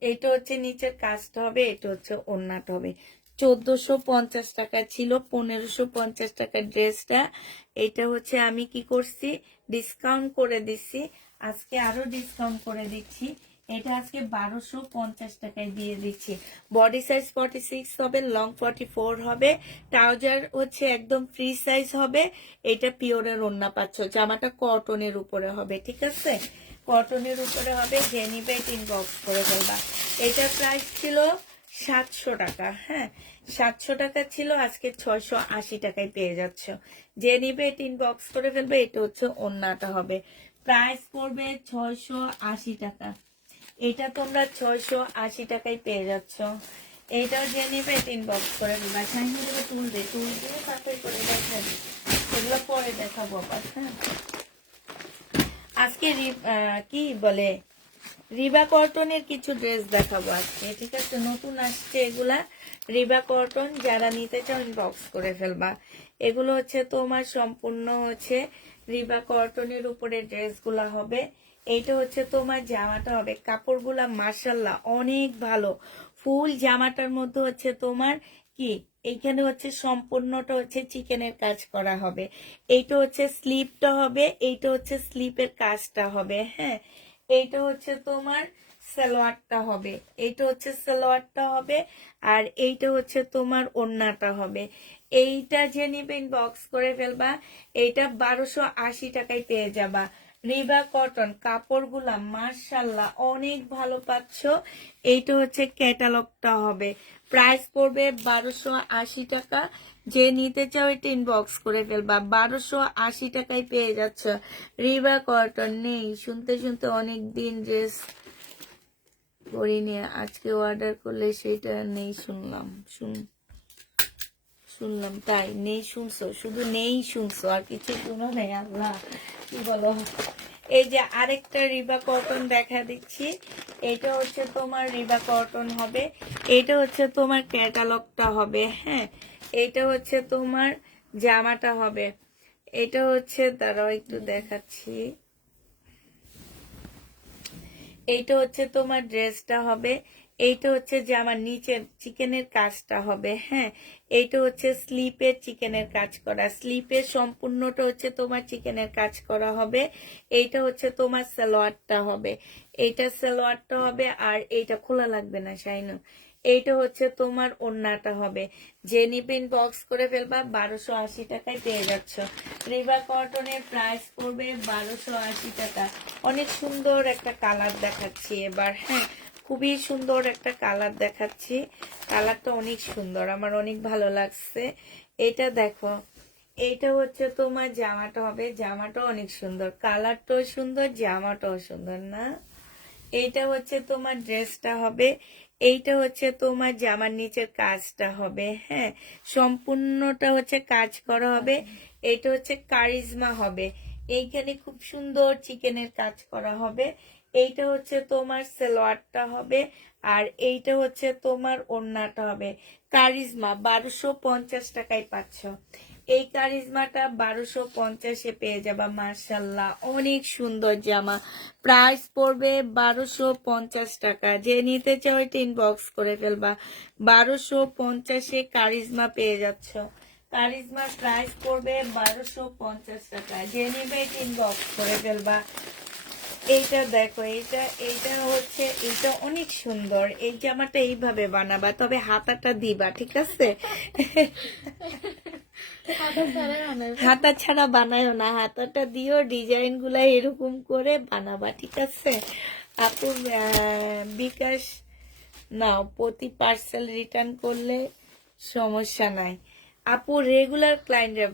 এইটা হচ্ছে নিচের কাজটা হবে, এটা হচ্ছে ওড়নাটা হবে। 1450 টাকা ছিল, 1550 টাকার ড্রেসটা। এটা হচ্ছে আমি কি করছি, ডিসকাউন্ট করে দিচ্ছি, আজকে আরো ডিসকাউন্ট করে দিচ্ছি। এটা আজকে 1250 টাকায় দিয়ে দিচ্ছি। বডি সাইজ 46 হবে, লং 44 হবে, ট্রাউজার হচ্ছে একদম ফ্রি সাইজ হবে। এটা পিওরের ওড়না পাচ্ছ, জামাটা কটনের উপরে হবে, ঠিক আছে কটনের উপরে হবে। যে নিবে ইনবক্স করে ফেলবা। এটার প্রাইস ছিল 700 টাকা। হ্যাঁ 700 টাকা ছিল, আজকে 680 টাকায় পেয়ে যাচ্ছ। যে নিবে ইনবক্স করে ফেলবে। এটা হচ্ছে ওড়নাটা হবে, প্রাইস পড়বে 680 টাকা। এটা তোমরা 680 টাকায় পেয়ে যাচ্ছ। এইটাও যে নিবে ইনবক্স করে ফেলবা। সাইনগুলো তুলবে, তারপরে করে দেখাবি, এগুলো পরে দেখাবো আবার। হ্যাঁ আজকে কি বলে রিবা কটনের কিছু ড্রেস দেখাবো আজকে, ঠিক আছে নতুন আসছে এগুলা রিবা কটন। যারা নিতে চাও ইনবক্স করে ফেলবা। এগুলো হচ্ছে তোমার সম্পূর্ণ হচ্ছে রিবা কটনের উপরে ড্রেসগুলা হবে। এইটা হচ্ছে তোমার জামাটা হবে, কাপড়গুলা মাশাআল্লাহ অনেক ভালো। ফুল জামাটার মধ্যে হচ্ছে তোমার কি এইখানে হচ্ছে সম্পূর্ণটা হচ্ছে চিকেনের কাজ করা হবে। এইটা হচ্ছে স্লিপটা হবে, এইটা হচ্ছে স্লিপের কাজটা হবে। হ্যাঁ এইটা হচ্ছে তোমার সালোয়ারটা হবে, এইটা হচ্ছে সালোয়ারটা হবে, আর এইটা হচ্ছে তোমার ওড়নাটা হবে। এইটা যে নিবে ইনবক্স করে ফেলবা। এইটা 1280 টাকায় পেয়ে যাবা। রিবা কটন কাপড়গুলা মাশাআল্লাহ অনেক ভালো পাচ্ছ। এইটা হচ্ছে ক্যাটালগটা হবে, প্রাইস পড়বে 1280 টাকা। যে নিতে চাও এটা ইনবক্স করে ফেলবা। 1280 টাকায় পেয়ে যাচ্ছ রিবা কটন। নেই শুনতে শুনতে অনেক দিন ড্রেস করিনি, আজকে অর্ডার করলে সেটা নেই শুনলাম তাই নেই শুনছো, শুধু নেই শুনছো আর কিছু শুনো নেই। আল্লাহ কি বলো। এই যে আরেকটা রিবা কটন দেখা দিচ্ছি, এটা হচ্ছে তোমার রিবা কটন হবে, এটা হচ্ছে তোমার ক্যাটালগটা হবে। হ্যাঁ এটা হচ্ছে তোমার জামাটা হবে, এটা হচ্ছে দাঁড়াও একটু দেখাচ্ছি, এইটা হচ্ছে তোমার ড্রেসটা হবে, এইটা হচ্ছে জামার নিচের চিকেনের কাজটা হবে। হ্যাঁ এইটা হচ্ছে স্লিপের চিকেনের কাজ করা, স্লিপের সম্পূর্ণটা হচ্ছে তোমার চিকেনের কাজ করা হবে। এইটা হচ্ছে তোমার সালোয়ারটা হবে, এইটা সালোয়ারটা হবে, আর এইটা খোলা লাগবে না শাইনু। এইটা হচ্ছে তোমার ওড়নাটা হবে। যে নিবেন বক্স করে ফেলবা। 1280 টাকায় পেয়ে যাচ্ছ। রিবা কটনের প্রাইস পড়বে 1280 টাকা। অনেক সুন্দর একটা কালার দেখাচ্ছি এবার। হ্যাঁ খুবই সুন্দর একটা কালার দেখাচ্ছি, কালারটা অনেক সুন্দর, আমার অনেক ভালো লাগছে। এটা দেখো, এইটা হচ্ছে তোমার জামাটা হবে, জামাটা অনেক সুন্দর, কালারটাও সুন্দর, জামাটাও সুন্দর না। এইটা হচ্ছে তোমার ড্রেসটা হবে, এইটা হচ্ছে তোমার জামার নিচের কাজটা হবে, হ্যাঁ সম্পূর্ণটা হচ্ছে কাজ করা হবে। এইটা হচ্ছে কারিজমা হবে, এইখানে খুব সুন্দর চিকেনের কাজ করা হবে। এইটা হচ্ছে তোমার সালোয়ারটা হবে, আর এইটা হচ্ছে তোমার ওড়নাটা হবে। কারিজমা 1250 টাকায় পাচ্ছ, এই কারিজমাটা 1250-এ পেয়ে যাবা। মার্শাল্লাহ অনেক সুন্দর জামা, প্রাইস পড়বে 1250 টাকা। যে নিতে চাও এটা ইনবক্স করে ফেলবা, 1250-এ কারিজমা পেয়ে যাচ্ছ। কারিজমার প্রাইস পড়বে 1250 টাকা, যে নিবে এটা ইনবক্স করে ফেলবা। এইটা দেখো, এইটা এইটা হচ্ছে, এইটা অনেক সুন্দর, এই জামাটা এইভাবে বানাবা, তবে হাতাটা দিবা, ঠিক আছে? হাতা ছাড়া বানায়ও না, হাতাটা দিও, ডিজাইন গুলা এরকম করে বানাবা, ঠিক আছে? আপু বিকাশ নাও, প্রতি পার্সেল রিটার্ন করলে সমস্যা নাই। আপু রেগুলার ক্লায়েন্টরা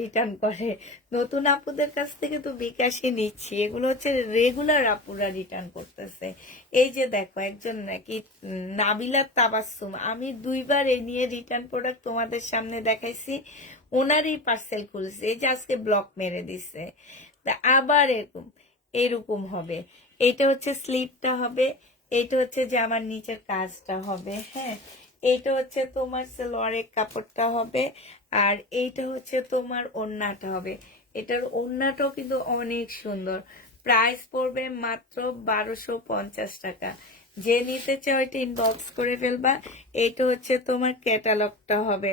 রিটার্ন করে, নতুন আপুদের কাছ থেকে তো বিকাশে নিচ্ছি, এগুলো হচ্ছে রেগুলার আপুরা রিটার্ন করতেছে। এই যে দেখো, একজন নাকি নাবিলা তাবাসসুম, আমি 2বার এ নিয়ে রিটার্ন প্রোডাক্ট তোমাদের সামনে দেখাইছি, ওনারই পার্সেল খুলছে, এই যে আজকে ব্লক মেরে দিছে। তা আবার এরকম এরকম হবে, এটা হচ্ছে স্লিপটা হবে, এইটা হচ্ছে জামার নিচের কাজটা হবে, হ্যাঁ এইটা হচ্ছে তোমার সালোয়ারের কাপড়টা হবে, আর এইটা হচ্ছে তোমার ওড়নাটা হবে। এটার ওড়নাটাও কিন্তু অনেক সুন্দর, প্রাইস পড়বে মাত্র 1250 টাকা। যে নিতে চাও এটা ইনবক্স করে ফেলবা। এইটা হচ্ছে তোমার ক্যাটালগটা হবে।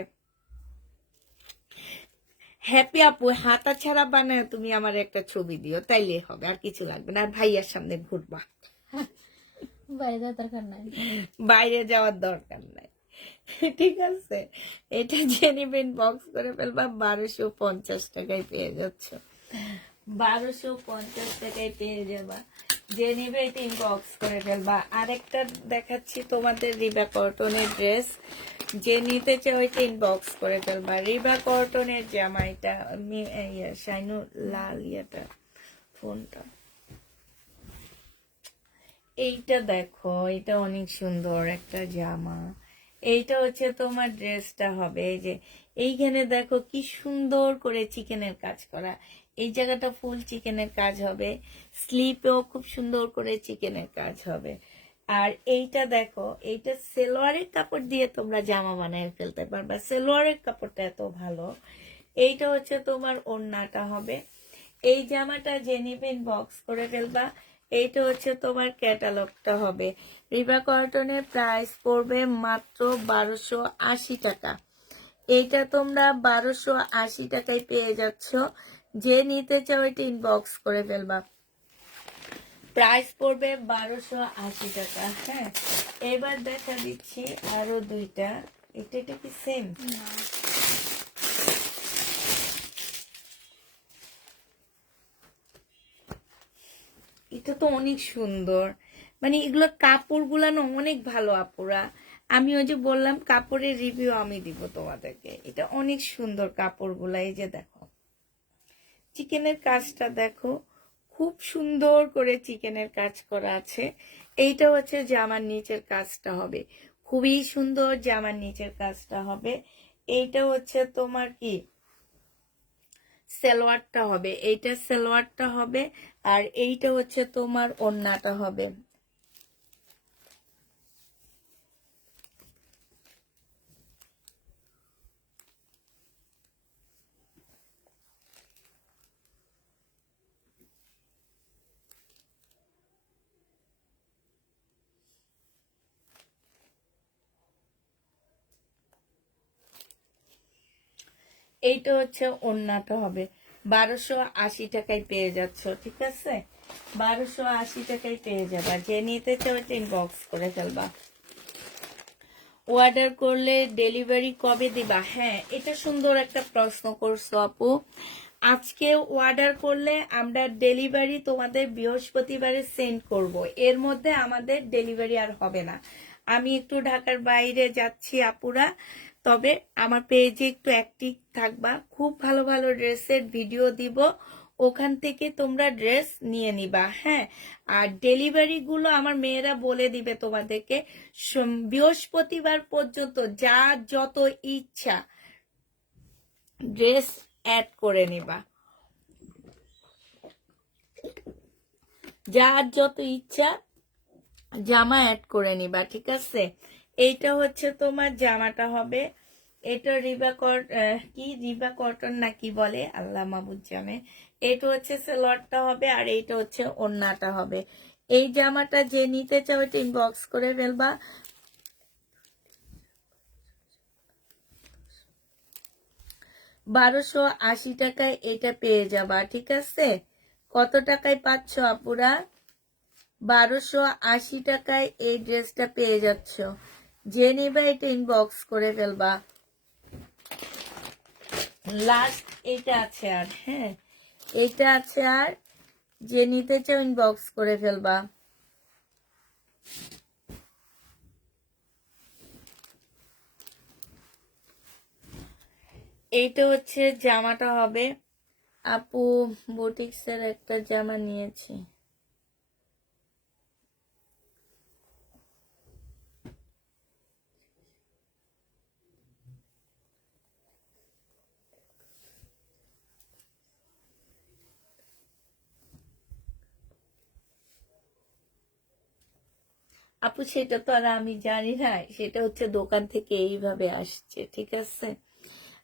হ্যাপি আপু, হাতা ছাড়া বানায় তুমি আমার একটা ছবি দিও, তাইলে হবে, আর কিছু লাগবে না, আর ভাইয়ার সামনে ঘুরবা, বাইরে যাওয়ার দরকার নাই। বাইরে যাওয়ার দরকার নাই, ঠিক আছে? এটা যে নিবেন বক্স করে ফেলবা, 1250 টাকায় পেয়ে যাচ্ছ, 1250 টাকায় পেয়ে যাবা। যে নিবে এটা ইনবক্স করে ফেলবা। আরেকটা দেখাচ্ছি তোমাদের, রিবা কটনের ড্রেস, যে নিতে চাও এটা ইনবক্স করে ফেলবা। রিবা কটনের জামা, এটা শাইনু লাল ইয়েটা ফোনটা, এইটা দেখো, এটা অনেক সুন্দর একটা জামা, এইটা হচ্ছে তোমার ড্রেসটা হবে। এই যে এইখানে দেখো কি সুন্দর করে চিকেনের কাজ করা, এই জায়গাটা ফুল চিকেনের কাজ হবে, স্লিপেও খুব সুন্দর করে চিকেনের কাজ হবে। আর এইটা দেখো, এইটা সেলোয়ারের কাপড় দিয়ে তোমরা জামা বানিয়ে ফেলতে পারবা, সেলোয়ারের কাপড়টা এত ভালো। এইটা হচ্ছে তোমার ওড়নাটা হবে। এই জামাটা যে নিবেন বক্স করে ফেলবা। এইটা হচ্ছে তোমার ক্যাটালগটা হবে। রিবা কটনের প্রাইস পড়বে মাত্র 1280 টাকা। এইটা তোমরা 1280 টাকায় পেয়ে যাচ্ছ। যে নিতে চাও এটা ইনবক্স করে ফেলবা। প্রাইস পড়বে 1280 টাকা। হ্যাঁ, এবার দেখা দিচ্ছি আরো দুইটা। এটা এটা কি সেম? এটা তো অনেক সুন্দর, মানে এগুলো কাপড়গুলো না অনেক ভালো আপুরা। আমি ওই যে বললাম কাপড়ের রিভিউ আমি দিব তোমাদেরকে। এটা অনেক সুন্দর কাপড়গুলা, এই যে দেখো চিকেনের কাজটা দেখো, খুব সুন্দর করে চিকেনের কাজ করা আছে। এইটা হচ্ছে জামার নিচের কাজটা হবে, খুবই সুন্দর জামার নিচের কাজটা হবে। এইটা হচ্ছে তোমার কি সালোয়ারটা হবে, এইটা সালোয়ারটা হবে, আর এইটা হচ্ছে তোমার ওড়নাটা হবে। এইটা হচ্ছে ওড়নাটা হবে, 1280 টাকায় পেয়ে যাচ্ছ, ঠিক আছে? 1280 টাকায় পেয়ে যাবা। যে নিতে চাও ইনবক্স করে ফেলবা। অর্ডার করলে ডেলিভারি কবে দিবা? হ্যাঁ, এটা সুন্দর একটা প্রশ্ন করছো আপু। আজকে অর্ডার করলে আমরা ডেলিভারি তোমাদের বৃহস্পতিবারে সেন্ড করব, এর মধ্যে আমাদের ডেলিভারি আর হবে না। আমি একটু ঢাকার বাইরে যাচ্ছি আপুরা, তবে আমার পেজে একটু অ্যাক্টিভ থাকবা, খুব ভালো ভালো ড্রেসের ভিডিও দিব, ওখান থেকে তোমরা ড্রেস নিয়ে নিবা। হ্যাঁ, আর ডেলিভারি গুলো আমার মেয়েরা বলে দিবে তোমাদেরকে। বৃহস্পতিবার পর্যন্ত যার যত ইচ্ছা ড্রেস অ্যাড করে নিবা, যার যত ইচ্ছা জামা অ্যাড করে নিবা, ঠিক আছে? এইটা হচ্ছে তোমার জামাটা হবে, এটা রিবা কটন না কি বলে আল্লাহ মাহবুব জানে। এটা হচ্ছে সেলোয়ারটা হবে, আর এইটা হচ্ছে ওড়নাটা হবে। এই জামাটা যে নিতে চাও এটা ইনবক্স করে ফেলবা। 1280 টাকায় এটা পেয়ে যাবা, ঠিক আছে? কত টাকায় পাচ্ছ আপুরা? 1280 টাকায় এই ড্রেসটা পেয়ে যাচ্ছ। যে নিবা এটা ইনবক্স করে ফেলবা। লাস্ট এটা আছে আর, হ্যাঁ এটা আছে আর, যে নিতে চাও ইনবক্স করে ফেলবা। এইটা হচ্ছে জামাটা হবে। আপু বুটিক্সের একটা জামা নিয়েছি। আপু সেটা তো আর আমি জানি না, সেটা হচ্ছে দোকান থেকে এইভাবে আসছে, ঠিক আছে?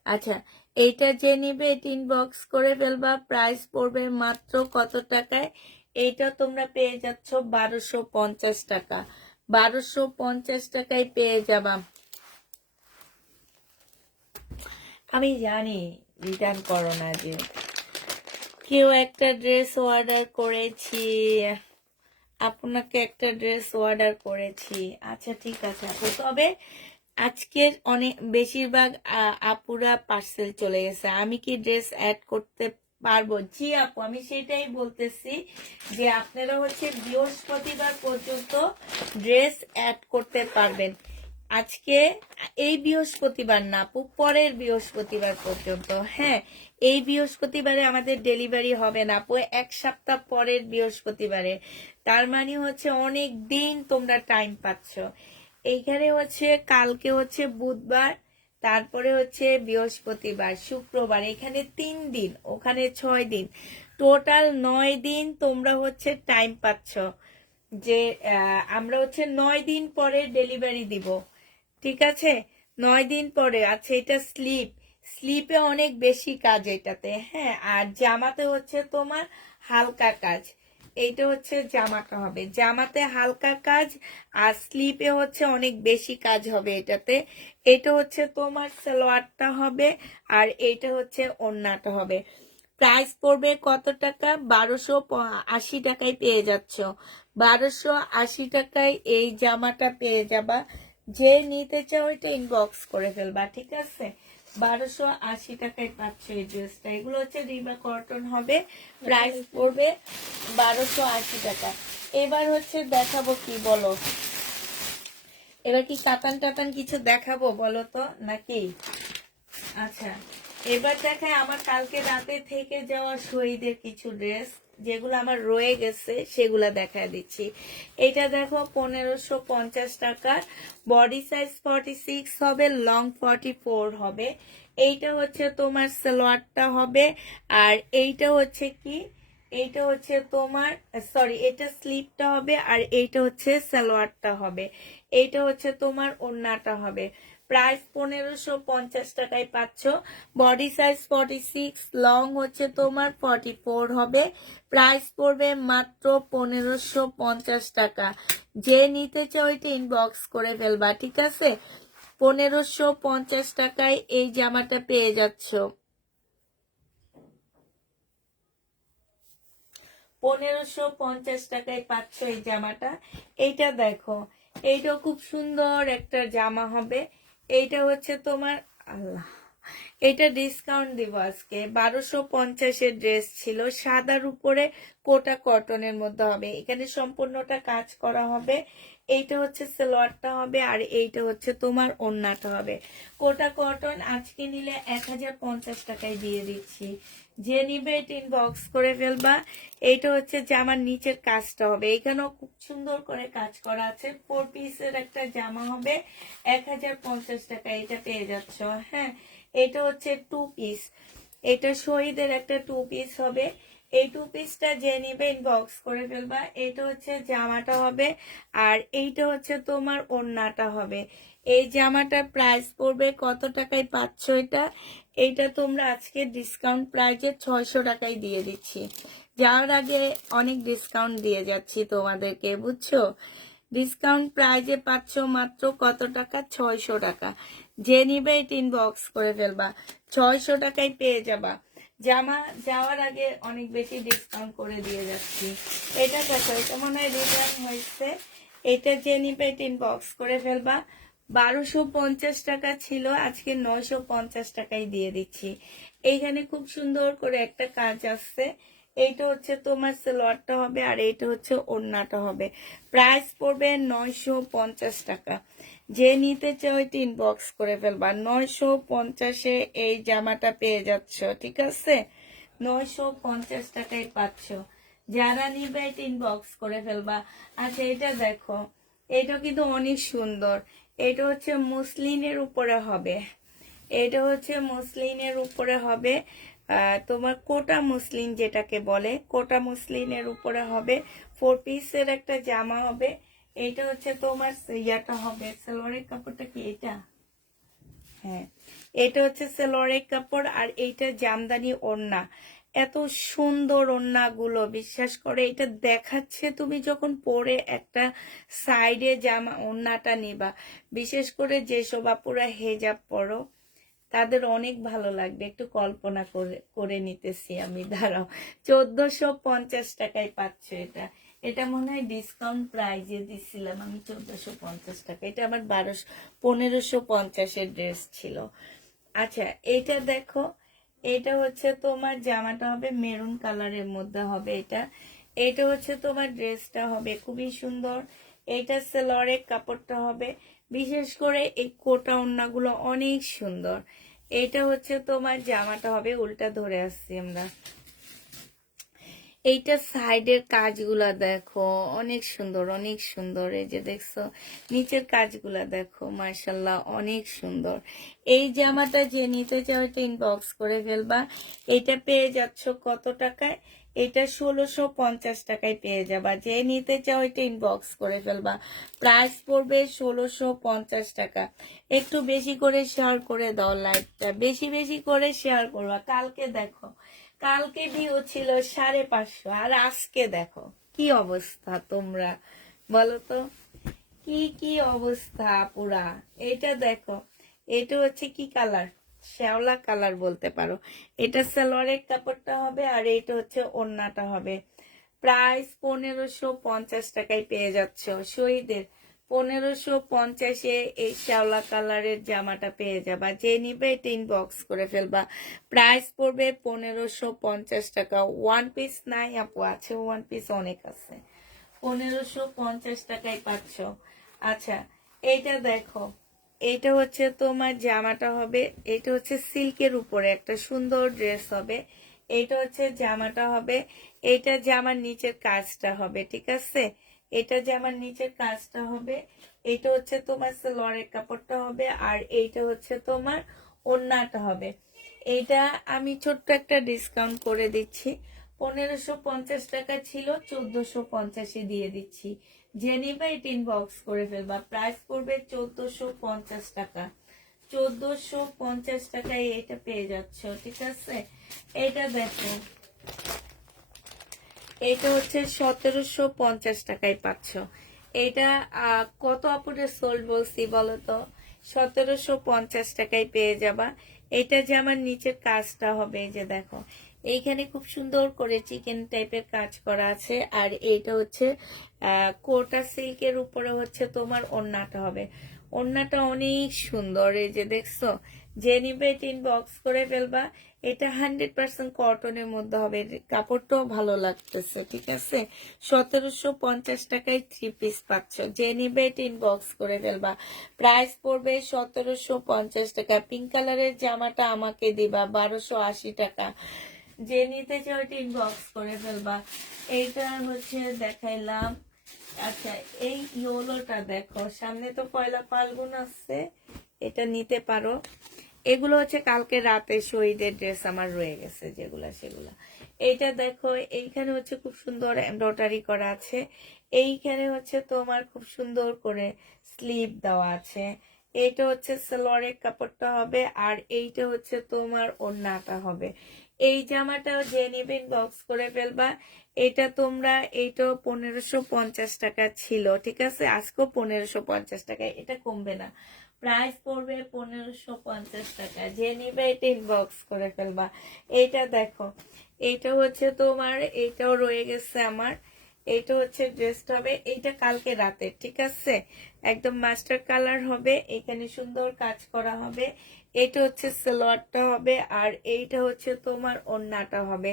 আচ্ছা, এইটা যে নিবে এটা ইনবক্স করে ফেলবা। প্রাইস পড়বে মাত্র কত টাকায়? এইটা তোমরা পেয়ে যাচ্ছ 1250 টাকা। 1250 টাকায় পেয়ে যাবা। আমি জানি রিটার্ন করো না, যে কেউ একটা ড্রেস অর্ডার করেছি, আপনাকে একটা ড্রেস অর্ডার করেছি। আচ্ছা ঠিক আছে আপু, তবে আজকের অনেক বেশিরভাগ আপুরা পার্সেল চলে গেছে। আমি কি ড্রেস অ্যাড করতে পারবো? জি আপু, আমি সেটাই বলতেছি যে আপনারা হচ্ছে বৃহস্পতিবার পর্যন্ত ড্রেস অ্যাড করতে পারবেন। আজকে এই বৃহস্পতিবার না আপু, পরের বৃহস্পতিবার পর্যন্ত। হ্যাঁ, এই বৃহস্পতিবারে আমাদের ডেলিভারি হবে না আপু, এক সপ্তাহ পরের বৃহস্পতিবারে। তার মানে হচ্ছে অনেক দিন তোমরা টাইম পাচ্ছ। এইখানে হচ্ছে কালকে হচ্ছে বুধবার, তারপরে হচ্ছে বৃহস্পতিবার, শুক্রবার, এখানে 3 দিন, ওখানে 6 দিন, টোটাল 9 দিন তোমরা হচ্ছে টাইম পাচ্ছ। যে আমরা হচ্ছে 9 দিন পরে ডেলিভারি দিব, ঠিক আছে? 9 দিন পরে। আচ্ছা, এটা স্লিপে অনেক বেশি কাজ এটাতে। হ্যাঁ, আর জামাতে হচ্ছে তোমার হালকা কাজ। এইটা হচ্ছে জামাটা হবে, জামাতে হালকা কাজ, আর স্লিপে হচ্ছে অনেক বেশি কাজ হবে এটাতে। এটা হচ্ছে তোমার সালোয়ারটা হবে, আর এইটা হচ্ছে ওড়নাটা হবে। প্রাইস পড়বে কত টাকা? 1280 টাকায় পেয়ে যাচ্ছ। 1280 টাকায় এই জামাটা পেয়ে যাবা। যে নিতে চাও এটা ইনবক্স করে ফেলবা, ঠিক আছে? 1280 টাকায় পাচ্ছ এই ড্রেসটা। এগুলো হচ্ছে রিবা কটন হবে, প্রাইস পড়বে 1280 টাকা। এবার হচ্ছে দেখাবো কি বলো, এবার কি কাতান টাতান কিছু দেখাবো বলো তো নাকি? আচ্ছা, এবার দেখায় আমার কালকে রাতে থেকে যাওয়া শহীদের কিছু ড্রেস, যেগুলো আমার রয়ে গেছে সেগুলা দেখায় দিচ্ছি। এটা দেখো 1550 টাকার, বডি সাইজ 46 হবে, লং 44 হবে। এইটা হচ্ছে তোমার সালোয়ারটা হবে, আর এইটা হচ্ছে কি, এইটা হচ্ছে তোমার, সরি, এটা স্লিপটা হবে, আর এইটা হচ্ছে সালোয়ারটা হবে। এইটা হচ্ছে তোমার ওড়নাটা হবে। প্রাইস 1550 টাকায় পাচ্ছ। বডি সাইজ 46, লং হচ্ছে তোমার 44 হবে। প্রাইস পড়বে মাত্র 1550 টাকা। যে নিতে চাও এটা ইনবক্স করে ফেলবা, ঠিক আছে? 1550 টাকায় এই জামাটা পেয়ে যাচ্ছ। 1550 টাকায় পাচ্ছ এই জামাটা। এইটা দেখো, এইটা খুব সুন্দর একটা জামা হবে। এইটা হচ্ছে তোমার, আল্লাহ এটা ডিসকাউন্ট দিব আজকে। 1250-এর ড্রেস ছিল, সাদার উপরে কোটা কটনের মধ্যে হবে, এখানে সম্পূর্ণটা কাজ করা হবে। এইটা হচ্ছে সালোয়ারটা হবে, আর এইটা হচ্ছে তোমার ওড়নাটা হবে। কোটা কটন আজকে নিলে 1050 টাকায় দিয়ে দিচ্ছি। যে নিবে এটা ইনবক্স করে ফেলবা। এইটা হচ্ছে জামার নিচের কাজটা হবে, এখানেও খুব সুন্দর করে কাজ করা আছে। 4 পিসের একটা জামা হবে, 1050 টাকা এটা পেয়ে যাচ্ছ। হ্যাঁ, এটা হচ্ছে 2 পিস, এটা শহীদের একটা 2 পিস হবে। এই 2 পিসটা যে নিবে ইনবক্স করে ফেলবা। এটা হচ্ছে জামাটা হবে, আর এইটা হচ্ছে তোমার ওড়নাটা হবে। এই জামাটার প্রাইস পড়বে কত টাকায় পাচ্ছ এটা? এইটা তোমরা আজকে ডিসকাউন্ট প্রাইজে 600 টাকায় দিয়ে দিচ্ছি। যাওয়ার আগে অনেক ডিসকাউন্ট দিয়ে যাচ্ছি তোমাদেরকে, বুঝছো? ডিসকাউন্ট প্রাইজে পাচ্ছ মাত্র কত টাকা? 600 টাকা। যে নিবে এটা ইনবক্স করে ফেলবা, 600 টাকায় পেয়ে যাবা জামা। যাওয়ার আগে অনেক বেশি ডিসকাউন্ট করে দিয়ে যাচ্ছি। এটা দেখো, এটা মনে হয় রিটার্ন হয়েছে। এটা যে নিবে এটা ইনবক্স করে ফেলবা। 1250 টাকা ছিল, আজকে 950 টাকায় দিয়ে দিচ্ছি। এইখানে খুব সুন্দর করে একটা কাজ আসছে। এইটা হচ্ছে তোমার সালোয়ারটা হবে, আর এইটা হচ্ছে ওড়নাটা হবে। প্রাইস পড়বে 950 টাকা। যে নিতে চাও এটা ইনবক্স করে ফেলবা। 950-এ এই জামাটা পেয়ে যাচ্ছ, ঠিক আছে? 950 টাকায় পাচ্ছ। যারা নিবে এটা ইনবক্স করে ফেলবা। আচ্ছা, এটা দেখো, এটা কিন্তু অনেক সুন্দর। এটা হচ্ছে মসলিনের উপরে হবে, এটা হচ্ছে মসলিনের উপরে হবে। তোমার কোটা মসলিন যেটাকে বলে, কোটা মসলিনের উপরে হবে। 4 পিসের একটা জামা হবে। এইটা হচ্ছে তোমার ইয়াটা হবে, সালোয়ারের কাপড়টা কি এটা? হ্যাঁ, এটা হচ্ছে সালোয়ারের কাপড়, আর এইটা জামদানি ওড়না। এত সুন্দর ওড়নাগুলো, বিশ্বাস করে এটা দেখাচ্ছে, তুমি যখন পরে একটা সাইডে জামা ওড়নাটা নিবা, বিশেষ করে যেসব আপুরা হেজাব পরো তাদের অনেক ভালো লাগবে। একটু কল্পনা করে করে নিতেছি আমি, দাঁড়াও। 1450 টাকায় পাচ্ছ এটা। এটা মনে হয় ডিসকাউন্ট প্রাইজে দিছিলাম আমি 1450 টাকা। এটা আমার 1550-এর ড্রেস ছিল। আচ্ছা, এটা দেখো, এটা হচ্ছে তোমার জামাটা হবে মেরুন কালারের মধ্যে হবে এটা। এটা হচ্ছে তোমার ড্রেসটা হবে, খুবই সুন্দর। এটা সালোয়ারের কাপড়টা হবে। বিশেষ করে এই কোটা ওড়নাগুলো অনেক সুন্দর। এটা হচ্ছে তোমার জামাটা হবে, উল্টা ধরে আসছি আমরা। এইটা সাইডের কাজগুলা দেখো, অনেক সুন্দর, অনেক সুন্দর। এই যে দেখছো নিচের কাজগুলা দেখো, মাশাল্লাহ অনেক সুন্দর। এই জামাটা যে নিতে চাও এটা ইনবক্স করে ফেলবা। এটা পেয়ে যাচ্ছ কত টাকায়? এটা 1650 টাকায় পেয়ে যাবা। যে নিতে চাও এটা ইনবক্স করে ফেলবা। প্রাইস পড়বে 1650 টাকা। একটু বেশি করে শেয়ার করে দাও লাইভটা, বেশি বেশি করে শেয়ার করবা। কালকে দেখো, কালকে ভিউ ছিল 550, আর আজকে দেখো কি অবস্থা। তোমরা বলো তো, কি কি অবস্থা পুরা। এটা দেখো, এটা হচ্ছে কি কালার? শ্যাওলা কালার বলতে পারো। এটা সালোয়ারের কাপড়টা হবে, আর এটা হচ্ছে ওড়নাটা হবে। প্রাইস 1550 টাকায় পেয়ে যাচ্ছ শহীদের। 1550-এ এই শ্যাওলা কালারের জামাটা পেয়ে যাবা। যে নিবে এটা ইনবক্স করে ফেলবা। প্রাইস পড়বে 1550 টাকা। 1 পিস নাই আপু, আছে 1 পিস অনেক আছে। 1550 টাকায় পাচ্ছ। আচ্ছা, এইটা দেখো, এইটা হচ্ছে তোমার জামাটা হবে। এটা হচ্ছে সিল্কের উপরে একটা সুন্দর ড্রেস হবে। এটা হচ্ছে জামাটা হবে। এটা জামার নিচের কাজটা হবে, ঠিক আছে? এটা জামার নিচের কাজটা হবে। এটা হচ্ছে তোমার সালোয়ারের কাপড়টা হবে, আর এইটা হচ্ছে তোমার ওড়নাটা হবে। এইটা আমি ছোট্ট একটা ডিসকাউন্ট করে দিচ্ছি। 1550 টাকা ছিল, 1450-এ দিয়ে দিচ্ছি। যে নিবে এটা ইনবক্স করে ফেলবা। প্রাইস পড়বে 1450 টাকা। 1450 টাকায় এটা পেয়ে যাচ্ছ, ঠিক আছে? এটা দেখো, এটা হচ্ছে 1750 টাকায় পাচ্ছ। এটা কত আপুরে সোল্ড বলছি বলো তো? 1750 টাকায় পেয়ে যাবা। এটা যে আমার নিচের কাজটা হবে, এই যে দেখো, এইখানে খুব সুন্দর করে চিকেন টাইপের কাজ করা আছে। আর এইটা হচ্ছে কোটা সিল্কের উপরে হচ্ছে তোমার ওড়নাটা হবে। ওড়নাটা অনেক সুন্দর, এই যে দেখছো, যে নিবে ইনবক্স করে ফেলবা। এটা 100% কটনের মধ্যে হবে, কাপড়টাও ভালো লাগতেছে, ঠিক আছে। 1750 টাকায় 3 পিস পাচ্ছ, যে নিবে ইনবক্স করে ফেলবা। প্রাইস পড়বে 1750 টাকা। পিঙ্ক কালারের জামাটা আমাকে দিবা 1280 টাকা। যে নিতে চাও ইনবক্স করে ফেলবা। এইটা হচ্ছে দেখাইলাম। আচ্ছা, এই ইয়োলোটা দেখো, সামনে তো পয়লা ফাল্গুন আসছে, এটা নিতে পারো। এগুলো হচ্ছে কালকে রাতে শহীদের ড্রেস আমার রয়ে গেছে যেগুলা সেগুলা। এইটা দেখো, এইখানে হচ্ছে খুব সুন্দর এমব্রয়ডারি করা আছে। এইখানে হচ্ছে তোমার খুব সুন্দর করে স্লিভ দেওয়া আছে। এইটা হচ্ছে সালোয়ারের কাপড়টা হবে, আর এইটা হচ্ছে তোমার ওড়নাটা হবে। এই জামাটাও যে নিবেন বক্স করে ফেলবা। এটা তোমরা, এইটাও 1550 টাকা ছিল, ঠিক আছে, আজকেও 1550 টাকা, এটা কমবে না। প্রাইস পড়বে 1550 টাকা। যে নিবে এটা ইনবক্স করে ফেলবা। এইটা দেখো, এইটা হচ্ছে তোমার, এইটাও রয়ে গেছে আমার। এইটা হচ্ছে ড্রেসটা হবে, এইটা কালকে রাতে, ঠিক আছে, একদম মাস্টার কালার হবে, এখানে সুন্দর কাজ করা হবে। এটা হচ্ছে সালোয়ারটা হবে, আর এইটা হচ্ছে তোমার ওড়নাটা হবে।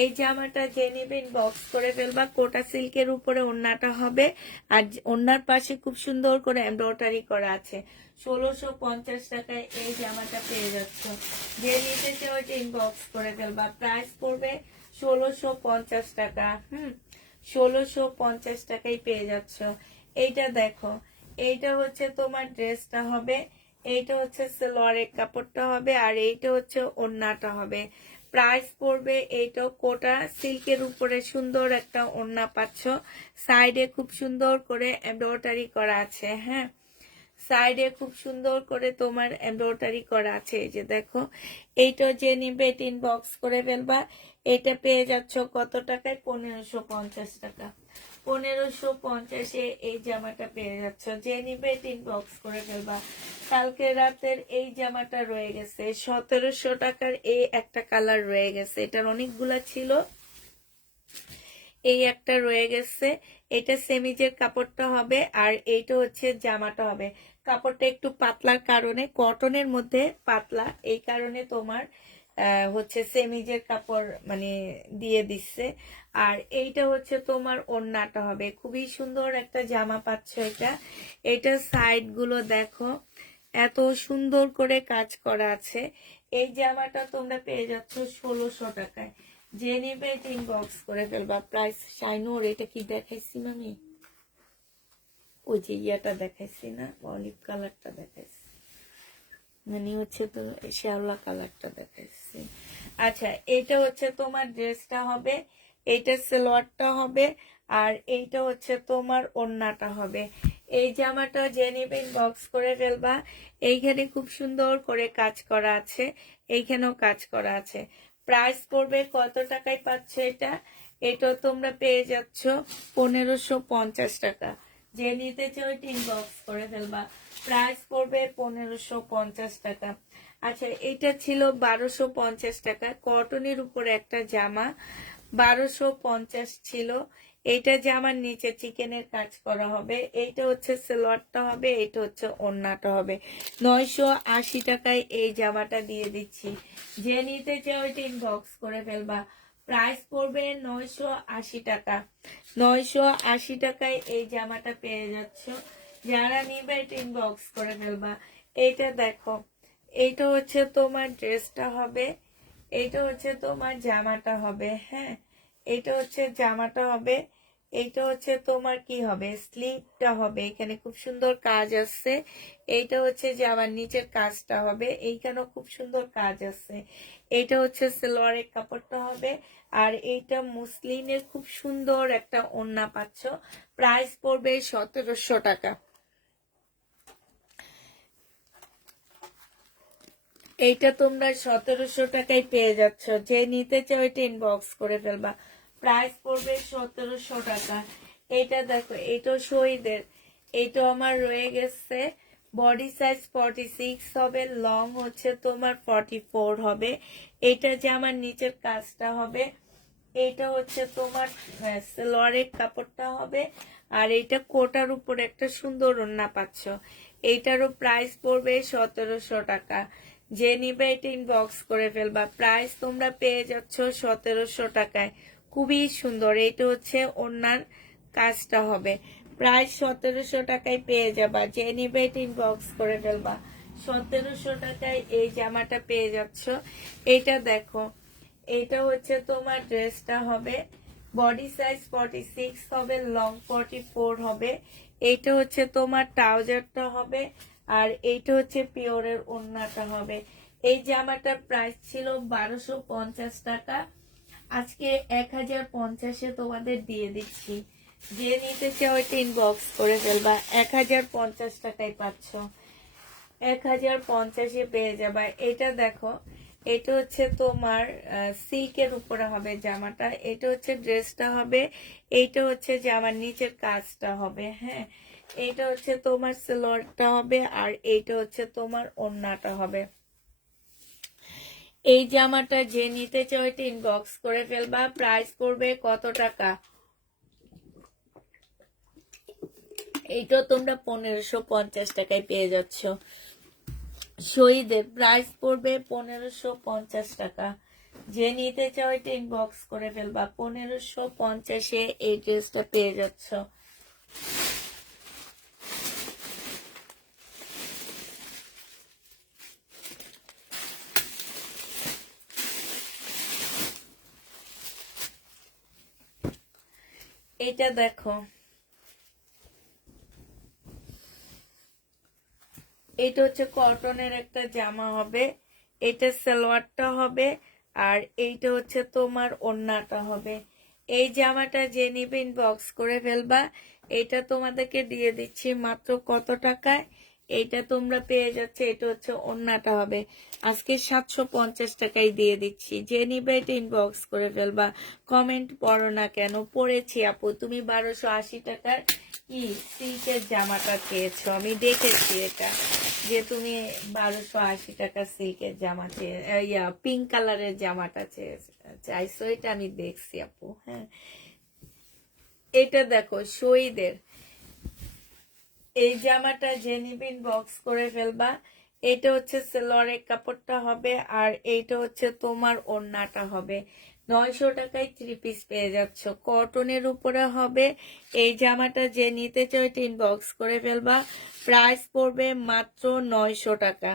এই জামাটা যে নেবেন বক্স করে ফেলবা। কোটা সিল্কের উপরে ওড়নাটা হবে, আর ওড়নার পাশে খুব সুন্দর করে এমব্রয়ডারি করা আছে। 1650 টাকায় এই জামাটা পেয়ে যাচ্ছ। যে নিতে চাও ইনবক্স করে ফেলবা। প্রাইস পড়বে 1650 টাকা। 1650 টাকায় পেয়ে যাচ্ছ। এইটা দেখো, এইটা হচ্ছে তোমার ড্রেসটা হবে, এইটা হচ্ছে সালোয়ারের কাপড়টা হবে, আর এইটা হচ্ছে ওড়নাটা হবে। প্রাইস পড়বে, এইটাও কোটা সিল্কের উপরে সুন্দর একটা ওড়না পাচ্ছ। সাইডে খুব সুন্দর করে এমব্রয়ডারি করা আছে। হ্যাঁ, সাইডে খুব সুন্দর করে তোমার এমব্রয়ডারি করা আছে, এই যে দেখো। এইটা যে নিবে ইনবক্স করে ফেলবা। এটা পেয়ে যাচ্ছ কত টাকায়? 1550 টাকা। 1550-এ এই জামাটা পেয়ে যাচ্ছ। যে নিবে ইনবক্স করে ফেলবা। কালকে রাতের এই জামাটা রয়ে গেছে 1700 টাকার, এই একটা কালার রয়ে গেছে, এটার অনেকগুলা ছিল, এই একটা রয়ে গেছে। এটা সেমিজের কাপড়টা হবে, আর এইটা হচ্ছে জামাটা হবে। কাপড়টা একটু পাতলার কারণে, কটনের মধ্যে পাতলা, এই কারণে তোমার হচ্ছে সেমিজের কাপড় মানে দিয়ে দিচ্ছে। আর এইটা হচ্ছে তোমার ওড়নাটা হবে। খুবই সুন্দর একটা জামা পাচ্ছ এটা। এটা সাইড গুলো দেখো, এত সুন্দর করে কাজ করা আছে। এই জামাটা তোমরা পেয়ে যাচ্ছ 1600 টাকায়। যে নিবে ইনবক্স করে ফেলবা। প্রাইস শাইনোর, এটা কি দেখাইছি আমি? ওই যে ইয়াটা দেখাইছি না, অলিভ কালারটা দেখাইছি, মানে হচ্ছে তো শ্যাওলা কালারটা দেখাইছি। আচ্ছা, এটা হচ্ছে তোমার ড্রেসটা হবে, এইটা সালোয়ারটা হবে, আর এইটা হচ্ছে তোমার ওড়নাটা হবে। এই জামাটা যে নিবে ইনবক্স করে ফেলবা। এইখানে খুব সুন্দর করে কাজ করা আছে, এইখানেও কাজ করা আছে। প্রাইস পড়বে কত টাকায় পাচ্ছ এটা? এটা তোমরা পেয়ে যাচ্ছ 1550 টাকা। যে নিতে চাও ইনবক্স করে ফেলবা। প্রাইস পড়বে 1550 টাকা। আচ্ছা, এটা ছিল 1250 টাকা, কটনের উপরে একটা জামা, 1250 ছিল। এইটা জামার নিচে চিকেনের কাজ করা হবে, এইটা হচ্ছে সালোয়ারটা হবে, এইটা হচ্ছে ওড়নাটা হবে। 980 টাকায় এই জামাটা দিয়ে দিচ্ছি। যে নিতে চাও এটা ইনবক্স করে ফেলবা। প্রাইস পড়বে 980 টাকা। 980 টাকায় এই জামাটা পেয়ে যাচ্ছ। যারা নিবে এটা ইনবক্স করে ফেলবা। এইটা দেখো, এইটা হচ্ছে তোমার ড্রেসটা হবে, এইটা হচ্ছে তোমার জামাটা হবে। হ্যাঁ, এইটা হচ্ছে জামাটা হবে, এইটা হচ্ছে তোমার কি হবে, স্লিভটা হবে, এখানে খুব সুন্দর কাজ আছে। এইটা হচ্ছে জামার নিচের কাজটা হবে, এইখানেও খুব সুন্দর কাজ আছে। এইটা হচ্ছে সালোয়ারের কাপড়টা হবে, আর এইটা মুসলিনের খুব সুন্দর একটা ওড়না পাচ্ছ। প্রাইস পড়বে 1700 টাকা। এইটা তোমরা 1700 টাকায় পেয়ে যাচ্ছ। যে নিতে চাও এটা ইনবক্স করে ফেলবা। প্রাইস পড়বে 1700 টাকা। এটা দেখো, এইটাও শহীদের, এইটা আমার রয়ে গেছে। বডি সাইজ 46 হবে, লং হচ্ছে তোমার 44 হবে। এটা যে আমার নিচের কাজটা হবে, এইটা হচ্ছে তোমার সালোয়ারের কাপড়টা হবে, আর এইটা কোটার উপর একটা সুন্দর ওড়না পাচ্ছ। এইটারও প্রাইস পড়বে 1700 টাকা। যে নিবে এটা ইনবক্স করে ফেলবা। প্রাইস তোমরা পেয়ে যাচ্ছ 1700 টাকায়, খুবই সুন্দর। এটা হচ্ছে ওনার কাজটা হবে, প্রাইস 1700 টাকায় পেয়ে যাবা। যে নিবে এটা ইনবক্স করে ফেলবা। 1700 টাকায় এই জামাটা পেয়ে যাচ্ছ। এটা দেখো, এটা হচ্ছে তোমার ড্রেসটা হবে, বডি সাইজ 46 হবে, লং 44 হবে। এইটা হচ্ছে তোমার ট্রাউজারটা হবে, আর এইটা হচ্ছে পিওরের ওড়নাটা হবে। এই জামাটার প্রাইস ছিল 1250 টাকা, আজকে 1050-এ তোমাদের দিয়ে দিচ্ছি। যে নিতে চাও এটা ইনবক্স করে ফেলবা। 1050 টাকায় পাচ্ছ, 1050-এ পেয়ে যাবা। এটা দেখো, এটা হচ্ছে তোমার সিল্কের উপরে হবে জামাটা, এটা হচ্ছে ড্রেসটা হবে, এইটা হচ্ছে জামার নিচের কাজটা হবে। হ্যাঁ, এটা হচ্ছে তোমার সালোয়ারটা হবে, আর এইটা হচ্ছে তোমার ওড়নাটা হবে। এই জামাটা যে নিতে চাও এটা ইনবক্স করে ফেলবা। প্রাইস পড়বে কত টাকা? এইটা তোমরা 1550 টাকায় পেয়ে যাচ্ছ। শহীদের প্রাইস পড়বে 1550 টাকা। যে নিতে চাও এটা ইনবক্স করে ফেলবা। 1550-এ এই ড্রেসটা পেয়ে যাচ্ছ। এটা দেখো, এটা হচ্ছে কটনের একটা জামা হবে, এটা সালোয়ারটা হবে, আর এইটা হচ্ছে তোমার ওড়নাটা হবে। এই জামাটা যে নিবে ইনবক্স করে ফেলবা। এটা তোমাদেরকে দিয়ে দিচ্ছি মাত্র কত টাকায়? এইটা তোমরা পেয়ে যাচ্ছে, এটা হচ্ছে ওড়নাটা হবে, আজকে 750 টাকায় দিয়ে দিচ্ছি। যে নিবে এটা ইনবক্স করে ফেলবা। কমেন্ট পড়ো না কেন? পড়েছি আপু, তুমি 1280 টাকার কি সিল্কের জামাটা চেয়েছো, আমি দেখেছি এটা, যে তুমি 1280 টাকা সিল্কের জামা পিঙ্ক কালারের জামাটা চাইছো, এটা আমি দেখছি আপু। হ্যাঁ, এটা দেখো শহীদের, এই জামাটা যে নিবিন বক্স করে ফেলবা। এটা হচ্ছে সেলোয়ারের কাপড়টা হবে, আর এইটা হচ্ছে তোমার ওড়নাটা হবে। 900 টাকায় 3 পিস পেয়ে যাচ্ছ, কটনের উপরে হবে। এই জামাটা যে নিতে চাও এটা ইনবক্স করে ফেলবা। প্রাইস পড়বে মাত্র 900 টাকা,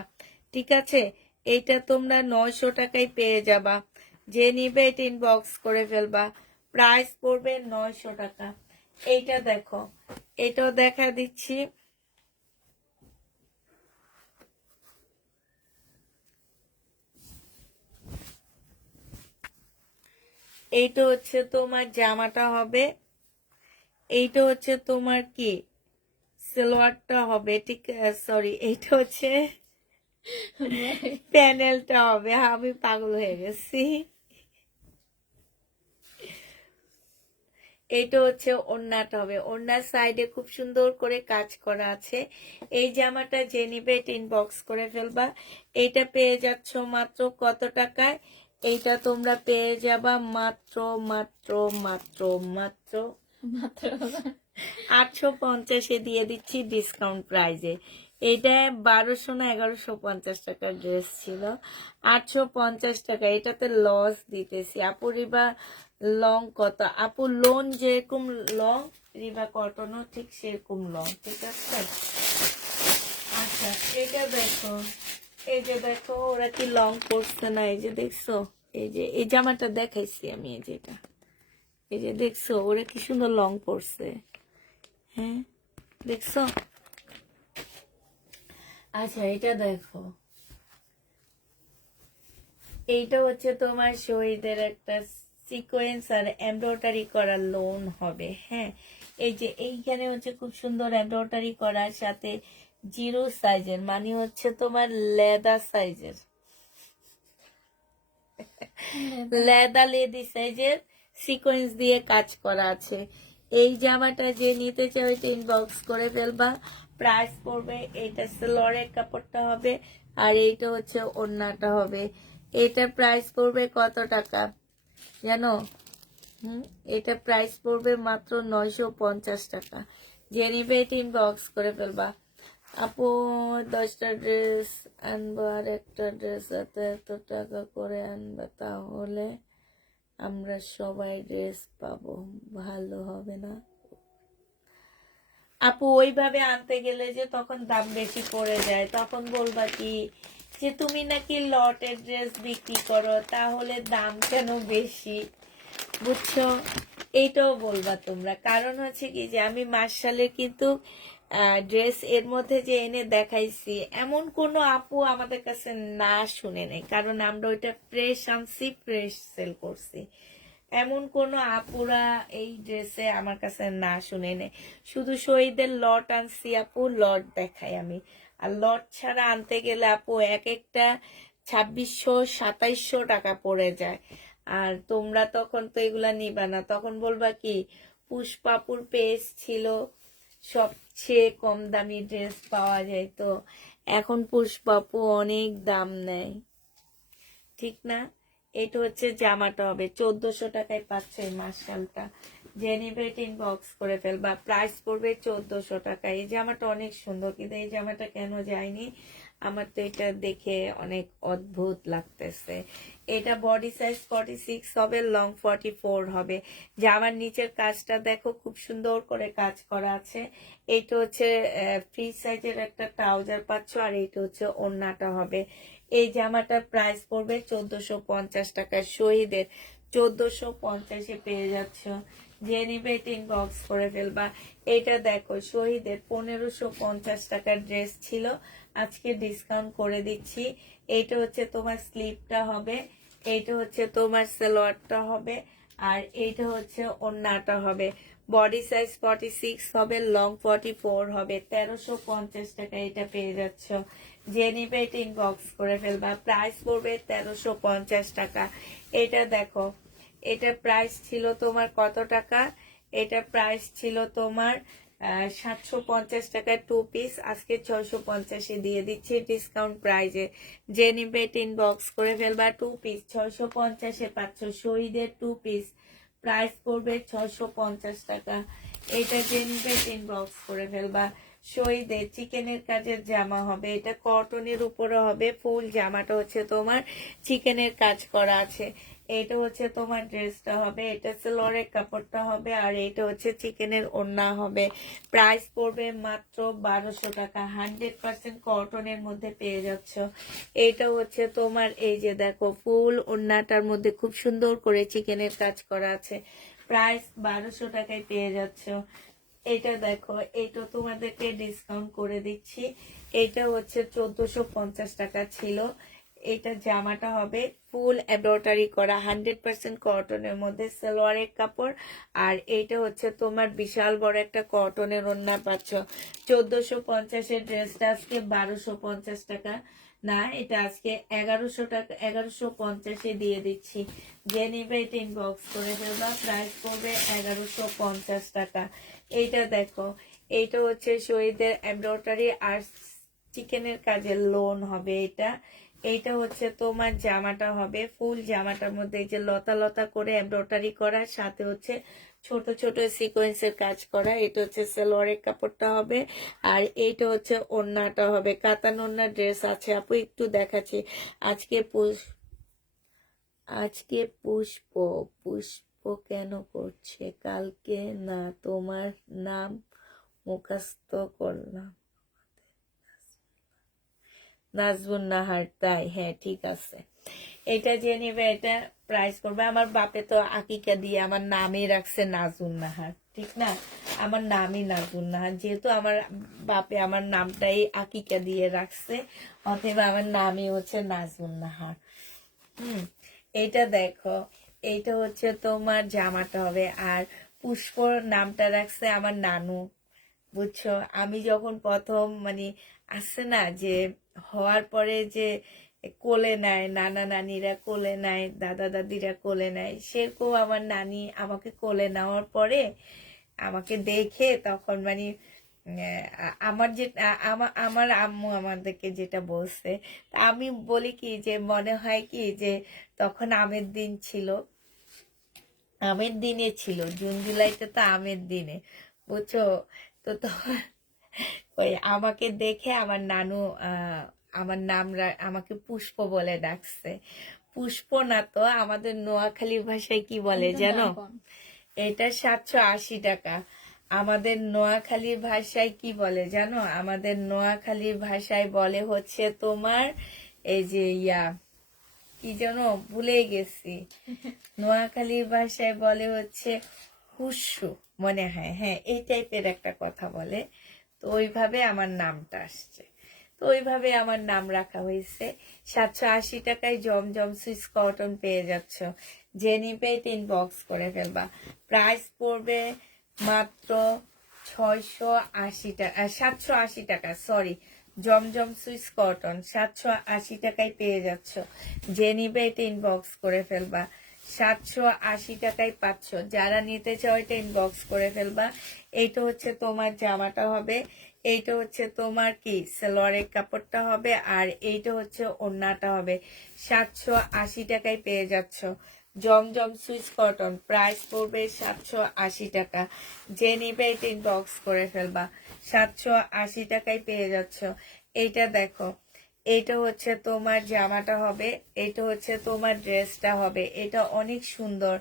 ঠিক আছে? এইটা তোমরা 900 টাকায় পেয়ে যাবা। যে নিবে এটা ইনবক্স করে ফেলবা। প্রাইস পড়বে 900 টাকা। এইটা দেখো, এটাও দেখা দিচ্ছি। এইটা হচ্ছে তোমার জামাটা হবে, এইটা হচ্ছে তোমার কি সালোয়ারটা হবে, ঠিক? সরি, এইটা হচ্ছে প্যানেলটা হবে। আমি পাগল হয়ে গেছি। এইটা হচ্ছে ওড়নাটা হবে, ওড়নার সাইডে খুব সুন্দর করে কাজ করা আছে। এই জামাটা যে নিবে এটা ইনবক্স করে ফেলবা। এইটা পেয়ে যাচ্ছ মাত্র কত টাকায়? এইটা তোমরা পেয়ে যাবা মাত্র মাত্র মাত্র মাত্র মাত্র 850-এ দিয়ে দিচ্ছি ডিসকাউন্ট প্রাইজে। এটা 1200 না 1150 টাকার ড্রেস ছিল, 850 টাকা। এটাতে লস দিতেছি আপু। রিবা লং কত আপু? লোন যেরকম লং, রিবা কটনও ঠিক সেরকম লং, ঠিক আছে? আচ্ছা, এটা দেখো, এই যে দেখো ওরা কি লং পরছে না, এই যে দেখছো, এই যে এই জামাটা দেখাইছি আমি, এই যেটা, এই যে দেখছো ওরা কি সুন্দর লং পরছে। হ্যাঁ, দেখছো? আচ্ছা, এটা দেখো, এইটা হচ্ছে তোমার শহীদের একটা সিকোয়েন্স আর এমব্রয়ডারি করা লোন হবে। হ্যাঁ, এই যে এইখানে হচ্ছে খুব সুন্দর এমব্রয়ডারি করার সাথে জিরো সাইজের, মানে হচ্ছে তোমার লেদার সাইজের, লেদা লেদি সাইজের সিকোয়েন্স দিয়ে কাজ করা আছে। এই জামাটা যে নিতে চাও এটা ইনবক্স করে ফেলবা। প্রাইস পড়বে, এটা সালোয়ারের কাপড়টা হবে, আর এইটা হচ্ছে ওড়নাটা হবে। এটা প্রাইস পড়বে কত টাকা জানো? এটা প্রাইস পড়বে মাত্র 950 টাকা। যে নিবে এটা ইনবক্স করে ফেলবা। আপু 10টা ড্রেস আনবো আর একটা ড্রেস এত টাকা করে আনবে, তাহলে আমরা সবাই ড্রেস পাবো, ভালো হবে না? আপু ওইভাবে আনতে গেলে যে তখন দাম বেশি পড়ে যায়, তখন বলবা কি যে তুমি নাকি লটের ড্রেস বিক্রি করো, তাহলে দাম কেন বেশি, বুঝছো? এইটাও বলবা তোমরা। কারণ হচ্ছে কি যে আমি মার্শালের কিন্তু ড্রেস এর মধ্যে যে এনে দেখাইছি, এমন কোনো আপু আমাদের কাছে না শুনে নেই, কারণ আমরা ওইটা ফ্রেশ আনছি, ফ্রেশ সেল করছি। এমন কোনো আপুরা এই ড্রেসে আমার কাছে না শুনে নেই। শুধু শহীদের লট আনছি আপু, লট দেখাই আমি। আর লট ছাড়া আনতে গেলে আপু এক একটা 2600 2700 টাকা পড়ে যায়। আর তোমরা তখন তো এগুলা নিবা না, তখন বলবা কি পুষ্পাপুর পেজ ছিল সবচেয়ে কম দামি ড্রেস পাওয়া যায়, তো এখন পুষ্পাপু অনেক দাম নেয়, ঠিক না? এটা হচ্ছে জামাটা হবে 1400 টাকায় পাচ্ছে এই মার্শালটা। জেনিভেট ইনবক্স করে ফেলবা, প্রাইস পড়বে 1400 টাকা। এই জামাটা অনেক সুন্দর, কিন্তু এই জামাটা কেন যায়নি, আমার তো এটা দেখে অনেক অদ্ভুত লাগতেছে। এটা বডি সাইজ 46 হবে, লং 44 হবে। জামার নিচের কাজটা দেখো, খুব সুন্দর করে কাজ করা আছে। এইটা হচ্ছে ফ্রি সাইজের একটা ট্রাউজার পাচ্ছ, আর এইটা হচ্ছে ওড়নাটা হবে। এই জামাটার প্রাইস পড়বে 1450 টাকা। শহীদের 1450-এ পেয়ে যাচ্ছ, যে নিবে ইনবক্স করে ফেলবা। এটা দেখো শহীদের 1550 টাকার ড্রেস ছিল, আজকে ডিসকাউন্ট করে দিচ্ছি। এইটা হচ্ছে তোমার স্লিপটা হবে, এইটা হচ্ছে তোমার সালোয়ারটা হবে, আর এইটা হচ্ছে ওড়নাটা হবে। বডি সাইজ 46 হবে, লং 44 হবে। 1350 টাকা এটা পেয়ে যাচ্ছ, যে নিবে এটা ইনবক্স করে ফেলবা। প্রাইস পড়বে 1350 টাকা। এটা দেখো, এটা প্রাইস ছিল তোমার কত টাকা? এটা প্রাইস ছিল তোমার 750 টাকায় 2 পিস, আজকে 650-এ দিয়ে দিচ্ছি ডিসকাউন্ট প্রাইজে। যে নিবে ইনবক্স করে ফেলবা। 2 পিস 650-এ পাচ্ছ, শহীদের 2 পিস প্রাইস পড়বে 650 টাকা। এটা যে নিবে ইনবক্স করে ফেলবা। শহীদের চিকেনের কাজের জামা হবে, এটা কটনের উপরে হবে, ফুল জামাটা হচ্ছে তোমার চিকেনের কাজ করা আছে। এটা হচ্ছে তোমার ড্রেসটা হবে, এটা সালোয়ারের কাপড়টা হবে, আর এটা হচ্ছে চিকেনের ওড়না হবে। প্রাইস পড়বে মাত্র 1200 টাকা। 100% কটনের মধ্যে পেয়ে যাচ্ছ। এটা হচ্ছে তোমার এই যে দেখো, ফুল ওড়নাটার মধ্যে খুব সুন্দর করে চিকেনের কাজ করা আছে। প্রাইস 1200 টাকায় পেয়ে যাচ্ছ। এটা দেখো, এটা তোমাদেরকে ডিসকাউন্ট করে দিচ্ছি। এটা হচ্ছে 1450 টাকা ছিল। এটা জামাটা হবে ফুল এমব্রয়ডারি করা, 100% কটনের মধ্যে, সালোয়ারের কাপড়। আর এইটা হচ্ছে তোমার বিশাল বড় একটা কটনের ওড়না পাচ্ছ। 1450-এর ড্রেসটা আজকে 1250 টাকা না, এটা আজকে 1100 টাকা, 1150-এ দিয়ে দিচ্ছি। যে নিবে এটা ইনবক্স করে ফেলবা। প্রাইস পড়বে 1150 টাকা। এইটা দেখো, এইটা হচ্ছে শহীদের এমব্রয়ডারি আর চিকেনের কাজের লোন হবে এটা। এইটা হচ্ছে তোমার জামাটা হবে, ফুল জামাটার মধ্যে এই যে লতা লতা করে এমব্রয়ডারি করা, সাথে হচ্ছে ছোট ছোট সিকোয়েন্সের কাজ করা। এটা হচ্ছে সালোয়ারের কাপড়টা হবে, আর এইটা হচ্ছে ওড়নাটা হবে। কাতান ওড়না ড্রেস আছে আপু, একটু দেখাচ্ছি। আজকে পুষ্প পুষ্প কেন করছে, কালকে না তোমার নাম মুখস্থ করলাম, নাজবুন নাহার, তাই? হ্যাঁ ঠিক আছে। এটা যে নেবে এটা প্রাইস করবে। আমার বাপে তো আকিকা দিয়ে আমার নামই রাখছে নাজুন নাহার, ঠিক না? আমার নামই নাজুন নাহার, যেহেতু আমার বাপে আমার নামটাই আকিকা দিয়ে রাখছে, অতএব আমার নামই হচ্ছে নাজুন নাহার। এইটা দেখো, এইটা হচ্ছে তোমার জামাটা হবে। আর পুষ্পর নামটা রাখছে আমার নানু, বুঝছো? আমি যখন প্রথম মানে আসছে না যে হওয়ার পরে যে কোলে নেয়, নানা নানিরা কোলে নেয়, দাদা দাদিরা কোলে নেয়, সেরকম আমার নানি আমাকে কোলে নেওয়ার পরে আমাকে দেখে তখন মানে আমার যে আমার আমার আম্মু আমাদেরকে যেটা বলছে, তা আমি বলি কি যে মনে হয় কি যে তখন আমের দিন ছিল, আমের দিনে ছিল, জুন জুলাইতে তো আমের দিনে, বুঝছো? তো তখন ওই আমাকে দেখে আমার নানু আমার আমাকে পুষ্প বলে ডাকছে। পুষ্প না তো, আমাদের নোয়াখালীর ভাষায় কি বলে এটার জানো? দাম কম। এটা 780 টাকা। আমাদের নোয়াখালীর ভাষায় কি বলে জানো? আমাদের নোয়াখালীর ভাষায় বলে হচ্ছে তোমার এই যে কি যেন ভুলে গেছি। নোয়াখালীর ভাষায় বলে হচ্ছে হুস্যু মনে হয়, হ্যাঁ এই টাইপের একটা কথা বলে। তো ওইভাবে আমার নামটা আসছে, তো ওইভাবে আমার নাম রাখা হয়েছে। 780 টাকায় জমজম সুইস কটন পেয়ে যাচ্ছ, যে নিবে 3 বক্স করে ফেলবা। প্রাইস পড়বে মাত্র 680 টাকা, 780 টাকা, সরি। জমজম সুইস কটন 780 টাকায় পেয়ে যাচ্ছ, যে নিবে 3 বক্স করে ফেলবা। 780 টাকায় পাচ্ছ, যারা নিতে চাও এটা ইনবক্স করে ফেলবা। এইটা হচ্ছে তোমার জামাটা হবে, এইটা হচ্ছে তোমার কি সালোয়ারের কাপড়টা হবে, আর এইটা হচ্ছে ওড়নাটা হবে। 780 টাকায় পেয়ে যাচ্ছ জমজম সুইচ কটন। প্রাইস পড়বে 780 টাকা, যে নিবে 3 বক্স করে ফেলবা। 780 টাকায় পেয়ে যাচ্ছ। এইটা দেখো, এইটা হচ্ছে তোমার জামাটা হবে, এটা হচ্ছে তোমার ড্রেসটা হবে। এটা অনেক সুন্দর,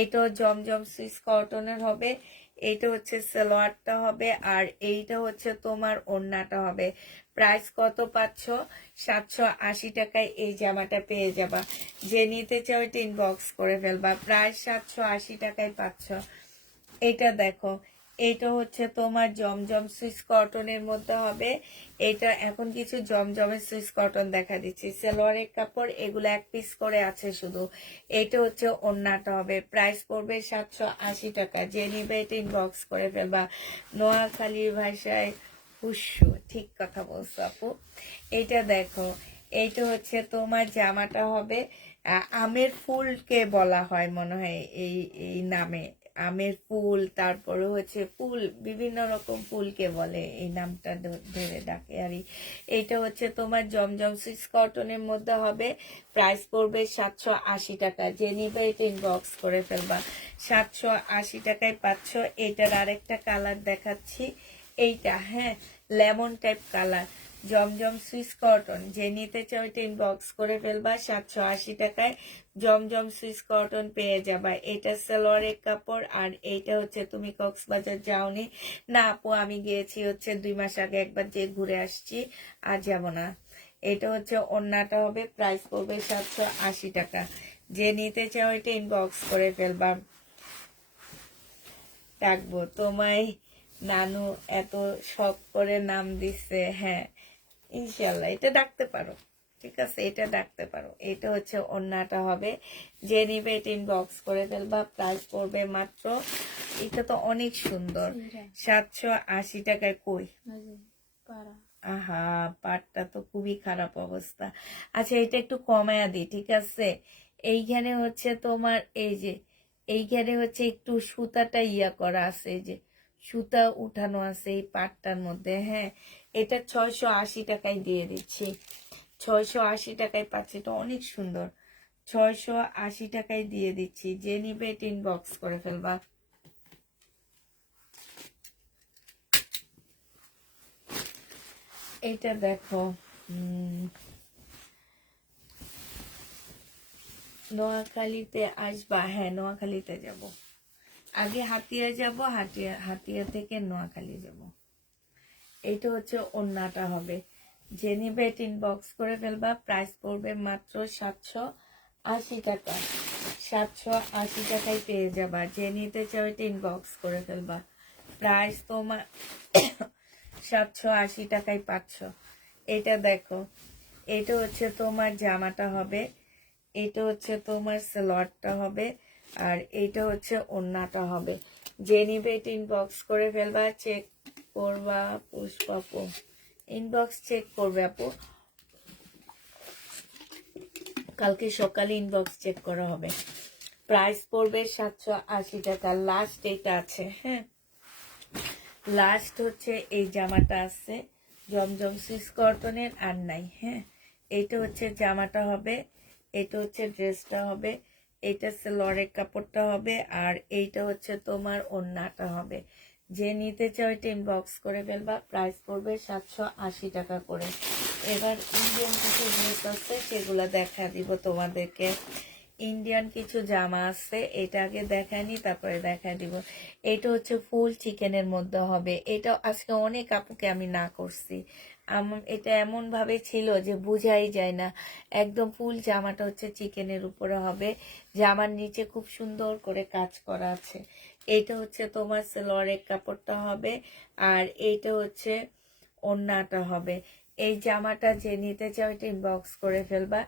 এটা জমজম সুইস কটনের হবে। এইটা হচ্ছে সালোয়ারটা হবে, আর এইটা হচ্ছে তোমার ওড়নাটা হবে। প্রাইস কত পাচ্ছ? 780 টাকায় এই জামাটা পেয়ে যাবা, যে নিতে চাও 3 বক্স করে ফেলবা। প্রাইস 780 টাকায় পাচ্ছ। এটা দেখো, এটা হচ্ছে তোমার জমজম সুইস কটনের মধ্যে হবে। এটা এখন কিছু জমজমের সুইস কটন দেখা দিচ্ছি, সালোয়ারের কাপড়, এগুলো 1 পিস করে আছে শুধু। এটা হচ্ছে ওড়নাটা হবে। প্রাইস পড়বে 780 টাকা, যে নিবে 3 বক্স করে ফেলবা। নোয়াখালীর ভাষায় হুস্যু, ঠিক কথা বলছো আপু। এইটা দেখো, এইটা হচ্ছে তোমার জামাটা হবে। আমের ফুলকে বলা হয় মনে হয় এই এই নামে, আমের ফুল, তারপরে হচ্ছে ফুল, বিভিন্ন রকম ফুলকে বলে এই নামটা ধরে ডাকে। আর এইটা হচ্ছে তোমার জমজম সুইস কটনের মধ্যে হবে। প্রাইস পড়বে 780 টাকা, যে নিবে 3 বক্স করে ফেলবা। 780 টাকায় পাচ্ছ। এটার আরেকটা কালার দেখাচ্ছি, এইটা, হ্যাঁ লেমন টাইপ কালার, জমজম সুইস কটন, যে নিতে চাও 3 বক্স করে ফেলবা। 780 টাকায় জমজম সুইস কটন পেয়ে যাবা। এটা সালোয়ারের কাপড়, আর এইটা হচ্ছে, তুমি কক্সবাজার যাওনি? না আপু, আমি গিয়েছি হচ্ছে 2 মাস আগে একবার, যে ঘুরে আসছি, আর যাব না। এটা হচ্ছে ওড়নাটা হবে। প্রাইস পড়বে 780 টাকা, যে নিতে চাও এটা ইনবক্স করে ফেলবা। ডাকবো তোমায় নানু, এত শখ করে নাম দিচ্ছে, হ্যাঁ ইনশাল্লাহ এটা ডাকতে পারো, ঠিক আছে এটা ডাকতে পারো। এটা হচ্ছে ওড়নাটা হবে, যে নিবে 3 বক্স করে ফেলবা। প্রাইস পড়বে মাত্র, এটা তো অনেক সুন্দর, 780 টাকায়। কই আহা, পাটটা তো খুবই খারাপ অবস্থা। আচ্ছা এটা একটু কমায়া দিই, ঠিক আছে। এইখানে হচ্ছে তোমার এই যে, এইখানে হচ্ছে একটু সুতাটা করা আছে, এই যে সুতা উঠানো আছে এই পাটটার মধ্যে, হ্যাঁ। এটা 680 টাকায় দিয়ে দিচ্ছি, 680 টাকায় পাচ্ছি, এটা অনেক সুন্দর। 680 টাকায় দিয়ে দিচ্ছি, যে নিবে 3 বক্স করে ফেলবা। এটা দেখো, নোয়াখালীতে আসবা? হ্যাঁ নোয়াখালীতে যাব, আগে হাতিয়া যাব, হাতিয়া থেকে নোয়াখালী যাব। এইটা হচ্ছে ওড়নাটা হবে, যে নিবে 3 বক্স করে ফেলবা। প্রাইস পড়বে মাত্র 780 টাকা, 780 টাকায় পেয়ে যাবা, যে নিতে চাও 3 বক্স করে ফেলবা। প্রাইস তোমার 780 টাকায় পাচ্ছ। এটা দেখো, এটা হচ্ছে তোমার জামাটা হবে, এটা হচ্ছে তোমার সালোয়ারটা হবে, আর এইটা হচ্ছে ওড়নাটা হবে। যে নিবে 3 বক্স করে ফেলবা। চেক করবা পুষ্পাপু, ইনবক্স চেক করবে আপু, কালকে সকালে ইনবক্স চেক করা হবে। প্রাইস পড়বে 780 টাকা। লাস্ট এটা আছে, হ্যাঁ লাস্ট হচ্ছে এই জামাটা আছে জমজম সুইস কটনের, আর নাই, হ্যাঁ। এইটা হচ্ছে জামাটা হবে, এটা হচ্ছে ড্রেসটা হবে, এটা সালোয়ারের কাপড়টা হবে, আর এইটা হচ্ছে তোমার ওড়নাটা হবে। যে নিতে চাও এটা ইনবক্স করে ফেলবা, প্রাইস পড়বে 780 টাকা করে। এবার ইন্ডিয়ান কিছু ড্রেস আছে সেগুলো দেখা দিব তোমাদেরকে। ইন্ডিয়ান কিছু জামা আছে, এটা আগে দেখানি তারপরে দেখা দিব। এটা হচ্ছে ফুল চিকেনের মধ্যে হবে, এটা আজকে অনেক আপুকে আমি না করছি। এটা এমন ভাবে ছিল যে বোঝাই যায় না। একদম ফুল জামাটা হচ্ছে চিকেনের উপরে হবে, জামার নিচে খুব সুন্দর করে কাজ করা আছে। এইটা হচ্ছে তোমার সালোয়ারের কাপড়টা হবে, আর এইটা হচ্ছে ওড়নাটা হবে। এই জামাটা যে নিতে চাও এটা ইনবক্স করে ফেলবা।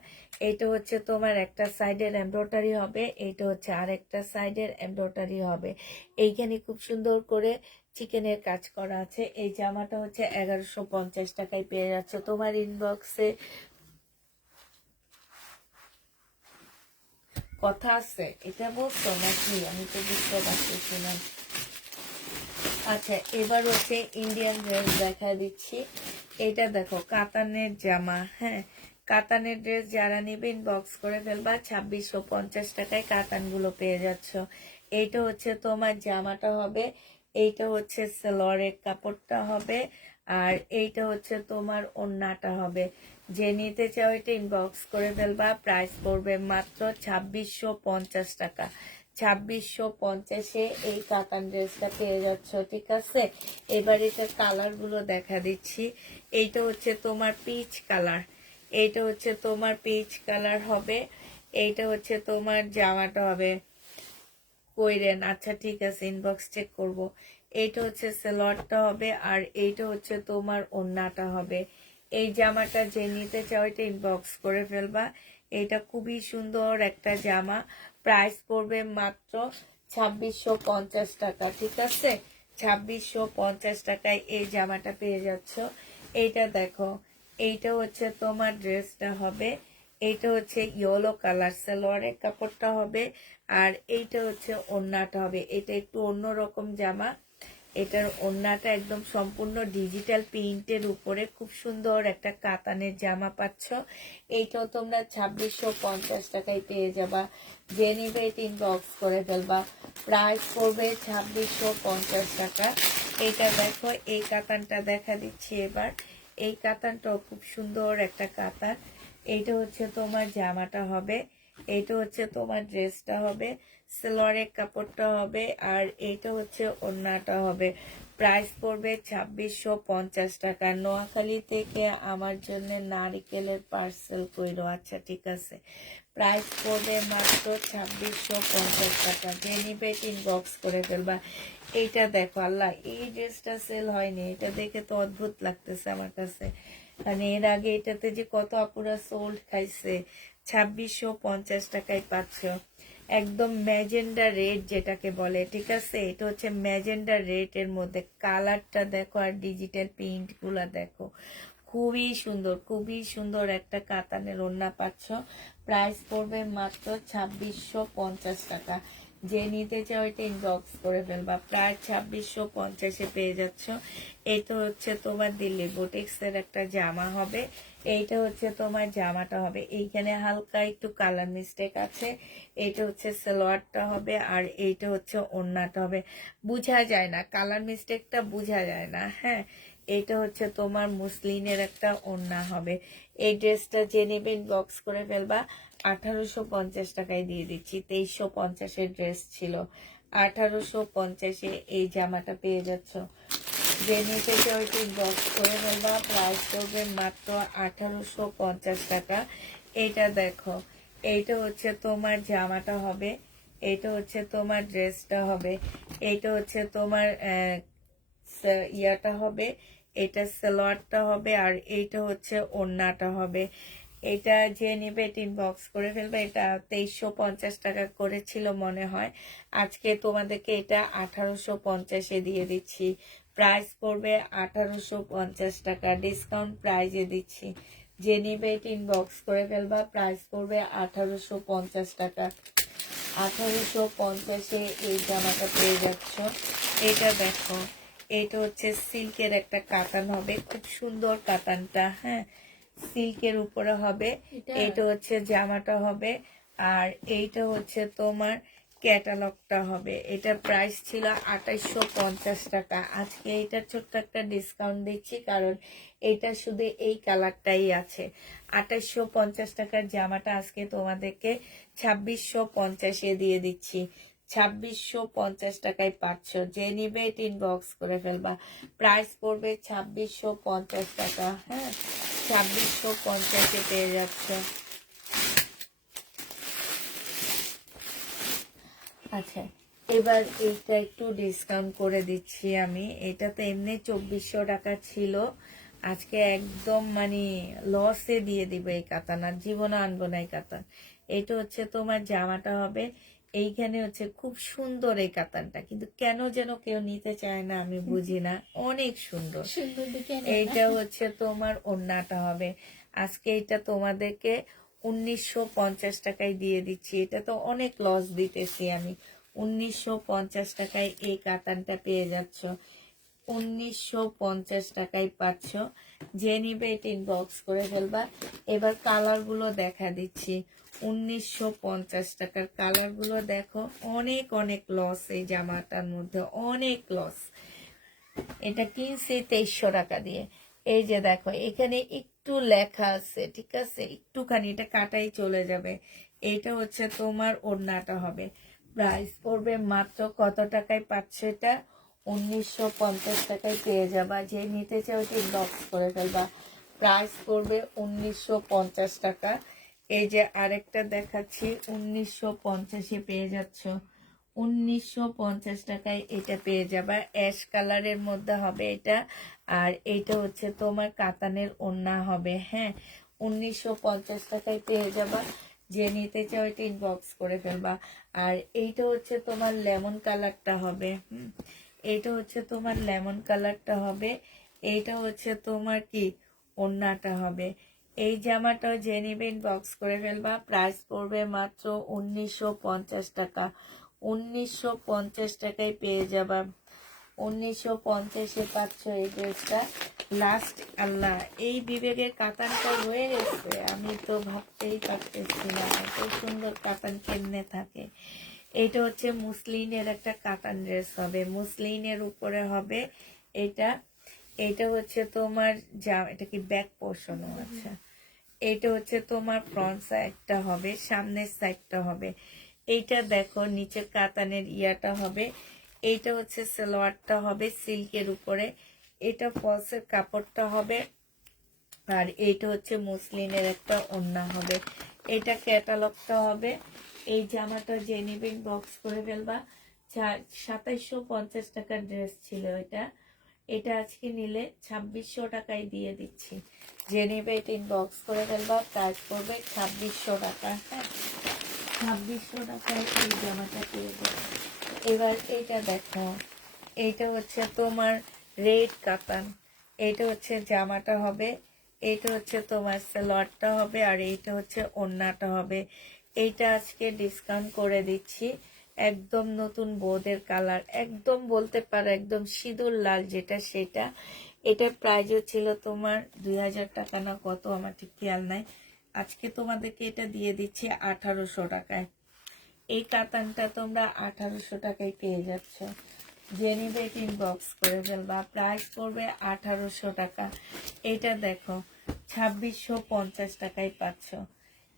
এইটা হচ্ছে তোমার একটা সাইডের এমব্রয়ডারি হবে, এইটা হচ্ছে আরেকটা সাইডের এমব্রয়ডারি হবে। এইখানে খুব সুন্দর করে চিকেনের কাজ করা আছে। এই জামাটা হচ্ছে 1150 টাকায় পেয়ে যাচ্ছ তোমার ইনবক্সে। কথা আছে এটা বলছো নাকি, আমি তো বুঝতে পারতেছি না। আচ্ছা, এবার হচ্ছে ইন্ডিয়ান ড্রেস দেখা দিচ্ছি। এটা দেখো কাতানের জামা, হ্যাঁ কাতানের ড্রেস যারা নিবে ইনবক্স করে ফেলবা, 2650 টাকায় কাতানগুলো পেয়ে যাচ্ছ। এইটা হচ্ছে তোমার জামাটা হবে, এইটা হচ্ছে সালোয়ারের কাপড়টা হবে, আর এইটা হচ্ছে তোমার ওড়নাটা হবে। যে নিতে চাও এটা ইনবক্স করে ফেলবা, প্রাইস পড়বে মাত্র 2650 টাকা। 2650-এ এই কাতান ড্রেসটা পেয়ে যাচ্ছ, ঠিক আছে। এবার এটা কালার গুলো দেখা দিচ্ছি। এইটা হচ্ছে তোমার পিচ কালার, এইটা হচ্ছে তোমার পিচ কালার হবে, এইটা হচ্ছে তোমার জামাটা হবে কইরেন। আচ্ছা ঠিক আছে, ইনবক্স চেক করব। এইটা হচ্ছে সালোয়ারটা হবে, আর এইটা হচ্ছে তোমার ওড়নাটা হবে। এই জামাটা যে নিতে চাও এটা ইনবক্স করে ফেলবা। এটা খুবই সুন্দর একটা জামা, প্রাইস পড়বে মাত্র 2650 টাকা, ঠিক আছে। 2650 টাকায় এই জামাটা পেয়ে যাচ্ছ। এইটা দেখো, এইটা হচ্ছে তোমার ড্রেসটা হবে, এইটা হচ্ছে ইয়েলো কালার সালোয়ারের কাপড়টা হবে, আর এইটা হচ্ছে ওড়নাটা হবে। এটা একটু অন্যরকম জামা, এটার ওড়নাটা একদম সম্পূর্ণ ডিজিটাল প্রিন্টের উপরে খুব সুন্দর একটা কাতানের জামা পাচ্ছ। এইটাও তোমরা 2650 টাকায় পেয়ে যাবা। যে নিবে এটা ইনবক্স করে ফেলবা, প্রাইস পড়বে 2650 টাকা। এইটা দেখো, এই কাতানটা দেখা দিচ্ছি এবার। এই কাতানটাও খুব সুন্দর একটা কাতান। এইটা হচ্ছে তোমার জামাটা হবে, এইটা হচ্ছে তোমার ড্রেসটা হবে, সালোয়ারের কাপড়টা হবে, আর এইটা হচ্ছে ওড়নাটা হবে। প্রাইস পড়বে 2650 টাকা। নোয়াখালী থেকে আমার জন্য নারিকেলের পার্সেল কইরো, আচ্ছা ঠিক আছে। প্রাইস পড়বে মাত্র 2650 টাকা। যে নিবে ইনবক্স করে ফেলবা। এইটা দেখো, আল্লাহ এই ড্রেসটা সেল হয়নি, এটা দেখে তো অদ্ভুত লাগতেছে আমার কাছে। মানে এর আগে এটাতে যে কত আপুরা সোল্ড খাইছে, 2650 টাকায় পাচ্ছ। একদম ম্যাজেন্ডা রেড যেটাকে বলে, ঠিক আছে। এটা হচ্ছে ম্যাজেন্ডা রেড, এর মধ্যে কালারটা দেখো আর ডিজিটাল প্রিন্ট গুলা দেখো, খুবই সুন্দর, খুবই সুন্দর একটা কাতানের ওড়না পাচ্ছ। প্রাইস পড়বে মাত্র 2650 টাকা। যে নিতে চাও এটা ইনবক্স করে ফেলবা, প্রায় 2650-এ পেয়ে যাচ্ছ। এটা হচ্ছে তোমার দিল্লি বুটিক্স এর একটা জামা হবে, এইটা হচ্ছে তোমার জামাটা হবে। এইখানে হালকা একটু কালার মিস্টেক আছে। এইটা হচ্ছে সালোয়ারটা হবে, আর এইটা হচ্ছে ওড়নাটা হবে। বোঝা যায় না, কালার মিস্টেকটা বোঝা যায় না, হ্যাঁ। এইটা হচ্ছে তোমার মুসলিনের একটা ওড়না হবে। এই ড্রেসটা যে নেবে ইনবক্স করে ফেলবা, 1850 টাকায় দিয়ে দিচ্ছি। 2350-এর ড্রেস ছিল, 1850-এ এই জামাটা পেয়ে যাচ্ছ। যে নিতে চাও এটা ইনবক্স করে ফেলবা, প্রাইস করবে মাত্র 1850 টাকা। এইটা দেখো, এইটা হচ্ছে তোমার জামাটা হবে, এইটা হচ্ছে তোমার ড্রেসটা হবে, এইটা হচ্ছে তোমার ইয়াটা হবে, এটা সালোয়ারটা হবে, আর এইটা হচ্ছে ওড়নাটা হবে। এটা যে নেবে এটা ইনবক্স করে ফেলবে। এটা 2350 টাকা করেছিল মনে হয়, আজকে তোমাদেরকে এটা 1850-এ দিয়ে দিচ্ছি। প্রাইস পড়বে 1850 টাকা, ডিসকাউন্ট প্রাইজে দিচ্ছি। যে নেবে এটা ইনবক্স করে ফেলবা, প্রাইস পড়বে 1850 টাকা। 1850-এ এই জামাটা পেয়ে যাচ্ছ। এটা দেখো, এটা হচ্ছে সিল্কের একটা কাতান হবে, খুব সুন্দর কাতানটা, হ্যাঁ সিল্কের উপরে হবে। এটা হচ্ছে জামাটা হবে, আর এইটা হচ্ছে তোমার ক্যাটালগটা হবে। এটা প্রাইস ছিল 2850 টাকা। আজকে এটা ছোট্ট একটা ডিসকাউন্ট দিচ্ছি, কারণ এটা শুধু এই কালারটাই আছে। 2850 টাকার জামাটা আজকে তোমাদেরকে 2650-এ দিয়ে দিচ্ছি। 2650 টাকায় পাচ্ছ। যে নিবে এটা ইনবক্স করে ফেলবা। প্রাইস পড়বে 2650 টাকা। হ্যাঁ, 2650-এ পেয়ে যাচ্ছ। আচ্ছা, এবার এইটা একটু ডিসকাউন্ট করে দিচ্ছি আমি। এটা তো এমনি 2400 টাকা ছিল, আজকে একদম মানে লসে দিয়ে দিব এই কাতান। আর জীবনে আনবো না এই কাতান। এটা হচ্ছে তোমার জামাটা হবে, এইখানে হচ্ছে খুব সুন্দর এই কাতানটা, কিন্তু কেন যেন কেউ নিতে চায় না, আমি বুঝি না। অনেক সুন্দর। সুন্দর দেখে এইটা হচ্ছে তোমার ওড়নাটা হবে। আজকে এটা তোমাদেরকে 1950 টাকায় দিয়ে দিচ্ছি। এটা তো অনেক লস দিতেছি আমি। 1950 টাকায় এই কাতানটা পেয়ে যাচ্ছ। 1950 টাকায় পাচ্ছ। যে নিবে এটা ইনবক্স করে ফেলবা। এবার কালার গুলো দেখা দিচ্ছি। 1950 টাকার কালার গুলো দেখো। অনেক অনেক লস এই জামাটার মধ্যে, অনেক লস। এটা কিনছি 2300 টাকা দিয়ে। এই যে দেখো, এখানে একটু লেখা আছে, ঠিক আছে, একটুখানি, এটা কাটাই চলে যাবে। এটা হচ্ছে তোমার ওড়নাটা হবে। প্রাইস পড়বে মাত্র কত টাকায় পাচ্ছ এটা? 1950 টাকায় পেয়ে যাবা। যে নিতে চাও ওটা ইনবক্স করে ফেলবা। প্রাইস পড়বে 1950 টাকা। এই যে আরেকটা দেখাচ্ছি, 1950-এ পেয়ে যাচ্ছ। 1950 টাকায় এটা পেয়ে যাবা। অ্যাশ কালারের মধ্যে হবে এটা। আর এইটা হচ্ছে তোমার কাতানের ওড়না হবে। হ্যাঁ, 1950 টাকায় পেয়ে যাবা। যে নিতে চাও এটা ইনবক্স করে ফেলবা। আর এইটা হচ্ছে তোমার লেমন কালারটা হবে। এইটা হচ্ছে তোমার লেমন কালারটা হবে। এইটা হচ্ছে তোমার কি ওড়নাটা হবে। এই জামাটাও যে নিবে ইনবক্স করে ফেলবা। প্রাইস পড়বে মাত্র 1950 টাকা। 1950 টাকায় পেয়ে যাবা। 1950-এ পাচ্ছ এই ড্রেসটা। লাস্ট, আল্লাহ, এই বিবেকের কাতানটা রয়ে গেছে। আমি তো ভাবতেই পারতেছি না এত সুন্দর কাতান কেমনে থাকে। এটা হচ্ছে মুসলিনের একটা কাতান ড্রেস হবে। মুসলিনের উপরে হবে এটা। এটা হচ্ছে তোমার এটা কি ব্যাক পোর্শনও আছে। এটা হচ্ছে তোমার ফ্রন্ট সাইডটা হবে, সামনের সাইডটা হবে। এইটা দেখো, নিচের কাতানের ইয়াটা হবে। এইটা হচ্ছে সালোয়ারটা হবে সিল্কের উপরে। এটা ফলসের কাপড়টা হবে। আর এইটা হচ্ছে মুসলিনের একটা ওড়না হবে। এটা ক্যাটালগটা হবে। এই জামাটা যে নিবে বক্স করে ফেলবা। 2750 টাকার ড্রেস ছিল এটা। এটা আজকে নিলে 2600 টাকায় দিয়ে দিচ্ছি। যে নিবে এটা ইনবক্স করে ফেলবা। প্রাইস পড়বে 2600 টাকা। হ্যাঁ, 2600 টাকায় এই জামাটা পেয়ে যাবে। এবার এটা দেখো, এইটা হচ্ছে তোমার রেড কাতান। এইটা হচ্ছে জামাটা হবে। এইটা হচ্ছে তোমার সালোয়ারটা হবে। আর এইটা হচ্ছে ওড়নাটা হবে। এইটা আজকে ডিসকাউন্ট করে দিচ্ছি। একদম নতুন বোদের কালার, একদম বলতে পারো একদম সিঁদুর লাল যেটা, সেটা। এটার প্রাইসও ছিল তোমার 2000 টাকা না কত, আমার ঠিক খেয়াল নাই। আজকে তোমাদেরকে এটা দিয়ে দিচ্ছি 1800 টাকায়। এই কাতানটা তোমরা 1800 টাকায় পেয়ে যাচ্ছ। যে নিবে ইনবক্স করে ফেলবা। প্রাইস পড়বে 1800 টাকা। এটা দেখো, 2650 টাকায় পাচ্ছ।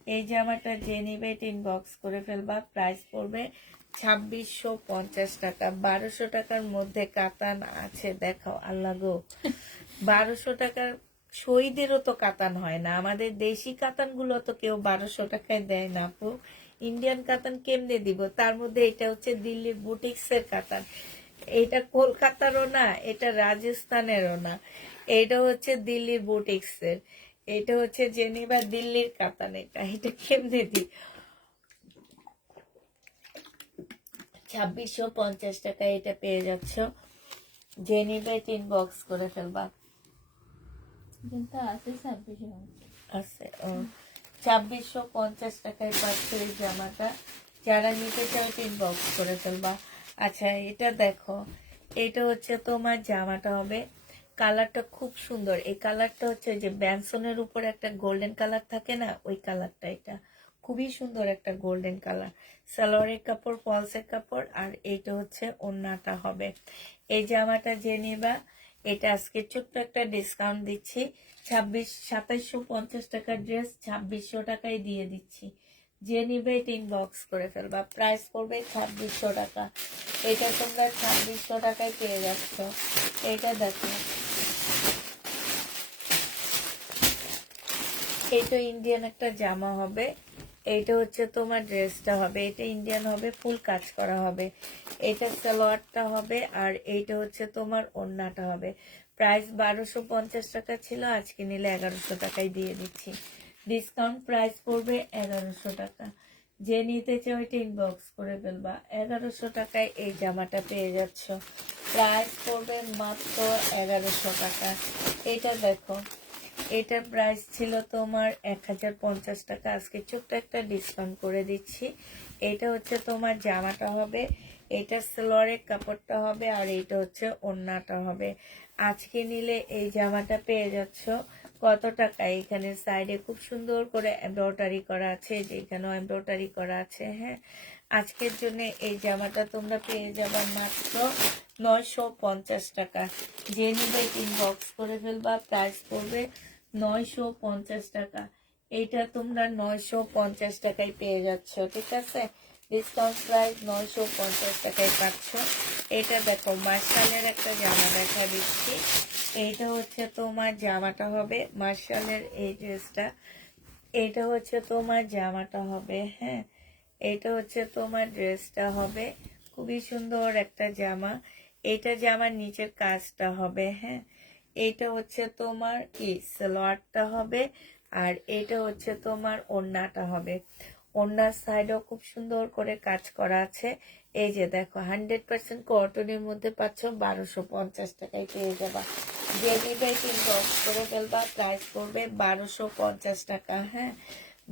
এই জামাটা যে নিবে ইনবক্স করে ফেলবা। প্রাইস পড়বে 2650 টাকা। 1200 টাকার মধ্যে কাতান আছে, দেখাও আল্লাহ গো। 1200 টাকার শহীদেরও তো কাতান হয় না। আমাদের দেশি কাতানগুলো তো কেউ 1200 টাকায় দেয় না আপু। ইন্ডিয়ান কাতান কেমনে দিব? তার মধ্যে এটা হচ্ছে দিল্লির বুটিক্সের কাতান। এটা কলকাতারও না, এটা রাজস্থানেরও না, এটা হচ্ছে দিল্লির বুটিক্সের। এটা হচ্ছে জেনিভা দিল্লির কাতান। এটা এটা কেমনে দি? 2650 টাকায় এটা পেয়ে যাচ্ছ। জেনিভা ইনবক্স করে ফেলবা। কিন্তু আছে 2600 আছে ও, 2650 টাকায় পাচ্ছ এই জামাটা। যারা নিতে চাও ইনবক্স করে ফেলবা। আচ্ছা, এটা দেখো, এটা হচ্ছে তোমার জামাটা হবে। কালারটা খুব সুন্দর। এই কালারটা হচ্ছে যে ব্যানসনের উপরে একটা গোল্ডেন কালার থাকে না, ওই কালারটা। এটা খুবই সুন্দর একটা গোল্ডেন কালার। সালোয়ারের কাপড়, ফলসের কাপড়, আর এইটা হচ্ছে ওড়নাটা হবে। এই জামাটা যে নিবা, এটা আজকে ছোট্ট একটা ডিসকাউন্ট দিচ্ছি। 2750 টাকার ড্রেস 2600 টাকায় দিয়ে দিচ্ছি। যে নিবে এটা ইনবক্স করে ফেলবা। প্রাইস পড়বে 2600 টাকা। এটা তোমরা 2600 টাকায় পেয়ে যাচ্ছ। এটা দেখো, এটা ইন্ডিয়ান একটা জামা হবে। এইটা হচ্ছে তোমার ড্রেসটা হবে, এটা ইন্ডিয়ান হবে, ফুল কাজ করা হবে। এটা সালোয়ারটা হবে, আর এইটা হচ্ছে তোমার ওড়নাটা হবে। প্রাইস 1250 টাকা ছিল, আজকে নিলে 1100 টাকায় দিয়ে দিচ্ছি। ডিসকাউন্ট প্রাইস পড়বে 1100 টাকা। যে নিতে চাও এটা ইনবক্স করে ফেলবা। 1100 টাকায় এই জামাটা পেয়ে যাচ্ছ। প্রাইস পড়বে মাত্র 1100 টাকা। এটা দেখো, এটার প্রাইস ছিল তোমার 1050 টাকা, আজকে ছোট্ট একটা ডিসকাউন্ট করে দিচ্ছি। এটা হচ্ছে তোমার জামাটা হবে, এটা সালোয়ারের কাপড়টা হবে, আর এইটা হচ্ছে ওড়নাটা হবে। আজকে নিলে এই জামাটা পেয়ে যাচ্ছ কত টাকা? এখানে সাইডে খুব সুন্দর করে এমব্রয়ডারি করা আছে, যে এখানেও এমব্রয়ডারি করা আছে। হ্যাঁ, আজকের জন্য এই জামাটা তোমরা পেয়ে যাবে মাত্র 950 টাকা। যে নিবে ইনবক্স করে ফেলবা। প্রাইস পড়বে 950 টাকা। এইটা তোমরা 950 টাকায় পেয়ে যাচ্ছ, ঠিক আছে? ডিসকাউন্ট প্রাইস 950 টাকায় পাচ্ছ। এটা দেখো, মার্শালের একটা জামা দেখা দিচ্ছি। এইটা হচ্ছে তোমার জামাটা হবে, মার্শালের এই ড্রেসটা। এইটা হচ্ছে তোমার জামাটা হবে। হ্যাঁ, এইটা হচ্ছে তোমার ড্রেসটা হবে। খুবই সুন্দর একটা জামা। এইটা জামার নিচের কাজটা হবে। হ্যাঁ, এইটা হচ্ছে তোমার কি সালোয়ারটা হবে, আর এইটা হচ্ছে তোমার ওড়নাটা হবে। ওড়নার সাইডেও খুব সুন্দর করে কাজ করা আছে। এই যে দেখো, 100% কটনের মধ্যে পাচ্ছ, 1250 টাকায় পেয়ে যাবা। যে নিবে ইনবক্স করে ফেলবা। প্রাইস পড়বে 1250 টাকা। হ্যাঁ,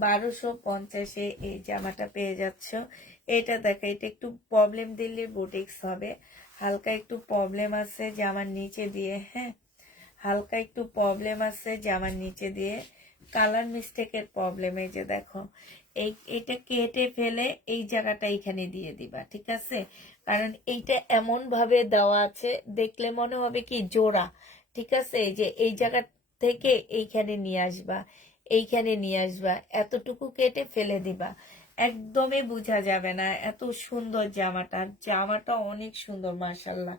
1250-এ এই জামাটা পেয়ে যাচ্ছ। এটা দেখো, এটা একটু প্রবলেম দিল্লির বুটিক্স হবে। হালকা একটু প্রবলেম আছে জামার নিচে দিয়ে। হ্যাঁ, হালকা একটু প্রবলেম আছে জামার নিচে দিয়ে, কালার মিস্টেকের প্রবলেম। এই যে দেখো, এইটা কেটে ফেলে এই জায়গাটা এখানে দিয়ে দিবা, ঠিক আছে? কারণ এইটা এমন ভাবে দেওয়া আছে, দেখলে মনে হবে কি জোড়া, ঠিক আছে? এই যে এই জায়গা থেকে এইখানে নিয়ে আসবা, এইখানে নিয়ে আসবা, এতটুকু কেটে ফেলে দিবা, একদমই বোঝা যাবে না। এত সুন্দর জামাটা, জামাটা অনেক সুন্দর মাশাল্লাহ।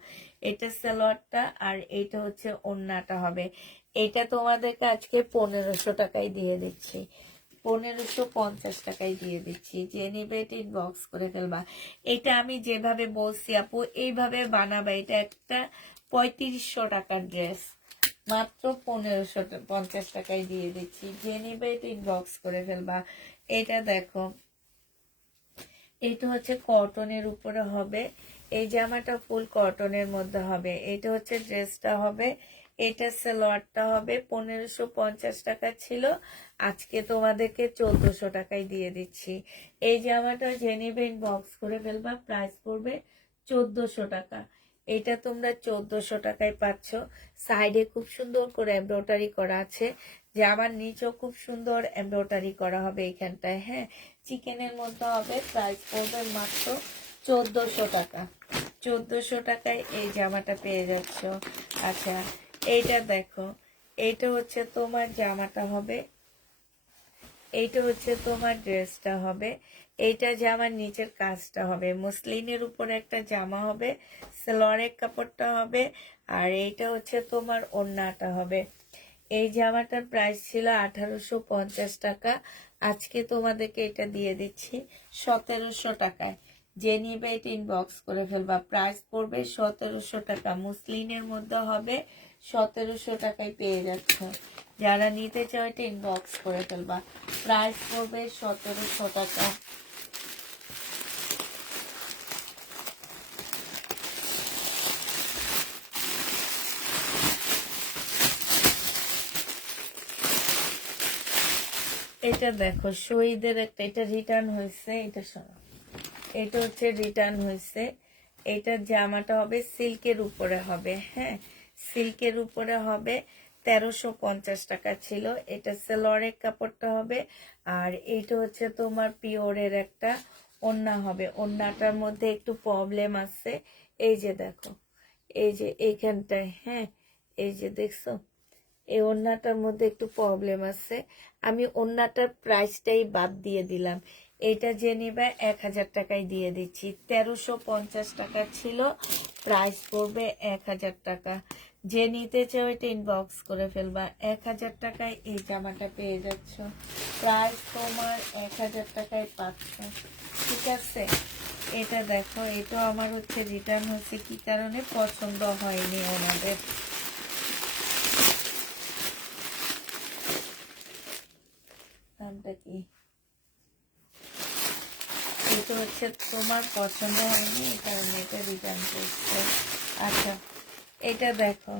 এটা সালোয়ারটা, আর এইটা হচ্ছে ওড়নাটা হবে। এটা তোমাদেরকে আজকে 1500 টাকায় দিয়ে দিচ্ছি, 1550 টাকায় দিয়ে দিচ্ছি। যে নিবে এটা ইনবক্স করে ফেলবা। এটা আমি যেভাবে বলছি আপু, এইভাবে বানাবা। এটা একটা 3500 টাকার ড্রেস, মাত্র 1550 টাকায় দিয়ে দিচ্ছি। যে নিবে এটা ইনবক্স করে ফেলবা। এটা দেখো, এটা হচ্ছে কটনের উপরে হবে। এই জামাটা ফুল কটনের মধ্যে হবে। এটা হচ্ছে ড্রেসটা হবে, এটা সালোয়ারটা হবে। 1550 টাকা ছিল, আজকে তোমাদেরকে 1400 টাকায় দিয়ে দিচ্ছি। এই জামাটা জেনিবেন বক্স করে ফেলবা। প্রাইস পড়বে 1400 টাকা। এটা তোমরা 1400 টাকায় পাচ্ছ। সাইডে খুব সুন্দর করে এমব্রয়ডারি করা আছে, জামার নিচেও খুব সুন্দর এমব্রয়ডারি করা হবে এইখানটায়। হ্যাঁ, চিকেনের মধ্যে হবে। প্রাইস পড়বে মাত্র 1400 টাকা। 1400 টাকায় এই জামাটা পেয়ে যাচ্ছ। আচ্ছা, এইটা দেখো, এইটা হচ্ছে তোমার জামাটা হবে, এইটা হচ্ছে তোমার ড্রেসটা হবে। এইটা জামার নিচের কাজটা হবে, মসলিনের উপরে একটা জামা হবে, সালোয়ারের কাপড়টা হবে, আর এইটা হচ্ছে তোমার ওড়নাটা হবে। এই জামাটার প্রাইস ছিল 1850 টাকা, আজকে তোমাদেরকে এটা দিয়ে দিচ্ছি 1700 টাকায়। যে নিবে এটা ইনবক্স করে ফেলবা। প্রাইস পড়বে 1700 টাকা, মুসলিনের মধ্যে হবে। 1700 টাকায় পেয়ে যাচ্ছ। যারা নিতে চাও এটা ইনবক্স করে ফেলবা। প্রাইস পড়বে 1700 টাকা। এটা দেখো, শহীদের একটা, এটা রিটার্ন হয়েছে, এটা শোনো, এটা হচ্ছে রিটার্ন হয়েছে। এটার জামাটা হবে সিল্কের উপরে হবে। হ্যাঁ, সিল্কের উপরে হবে। 1350 টাকা ছিল। এটা সেলোয়ারের কাপড়টা হবে, আর এইটা হচ্ছে তোমার পিওরের একটা ওড়না হবে। ওড়নাটার মধ্যে একটু প্রবলেম আছে, এই যে দেখো, এই যে এইখানটায়, হ্যাঁ এই যে দেখছো, এই ওড়নাটার মধ্যে একটু প্রবলেম আছে। আমি ওড়নাটার প্রাইসটাই বাদ দিয়ে দিলাম। এটা যে নেবে 1000 টাকায় দিয়ে দিচ্ছি। 1350 টাকা ছিল, প্রাইস পড়বে 1000 টাকা। যে নিতে চাও এটা ইনবক্স করে ফেলবা। 1000 টাকায় এই জামাটা পেয়ে যাচ্ছ, প্রাইস তোমার 1000 টাকায় পাচ্ছ, ঠিক আছে। এটা দেখো, এটা আমার হচ্ছে রিটার্ন হচ্ছে কি কারণে, পছন্দ হয়নি ওনাদের। নামটা কি, এটা হচ্ছে তোমার পছন্দ হয়নি, এই কারণে এটা রিটার্ন করছে। আচ্ছা, এটা দেখো,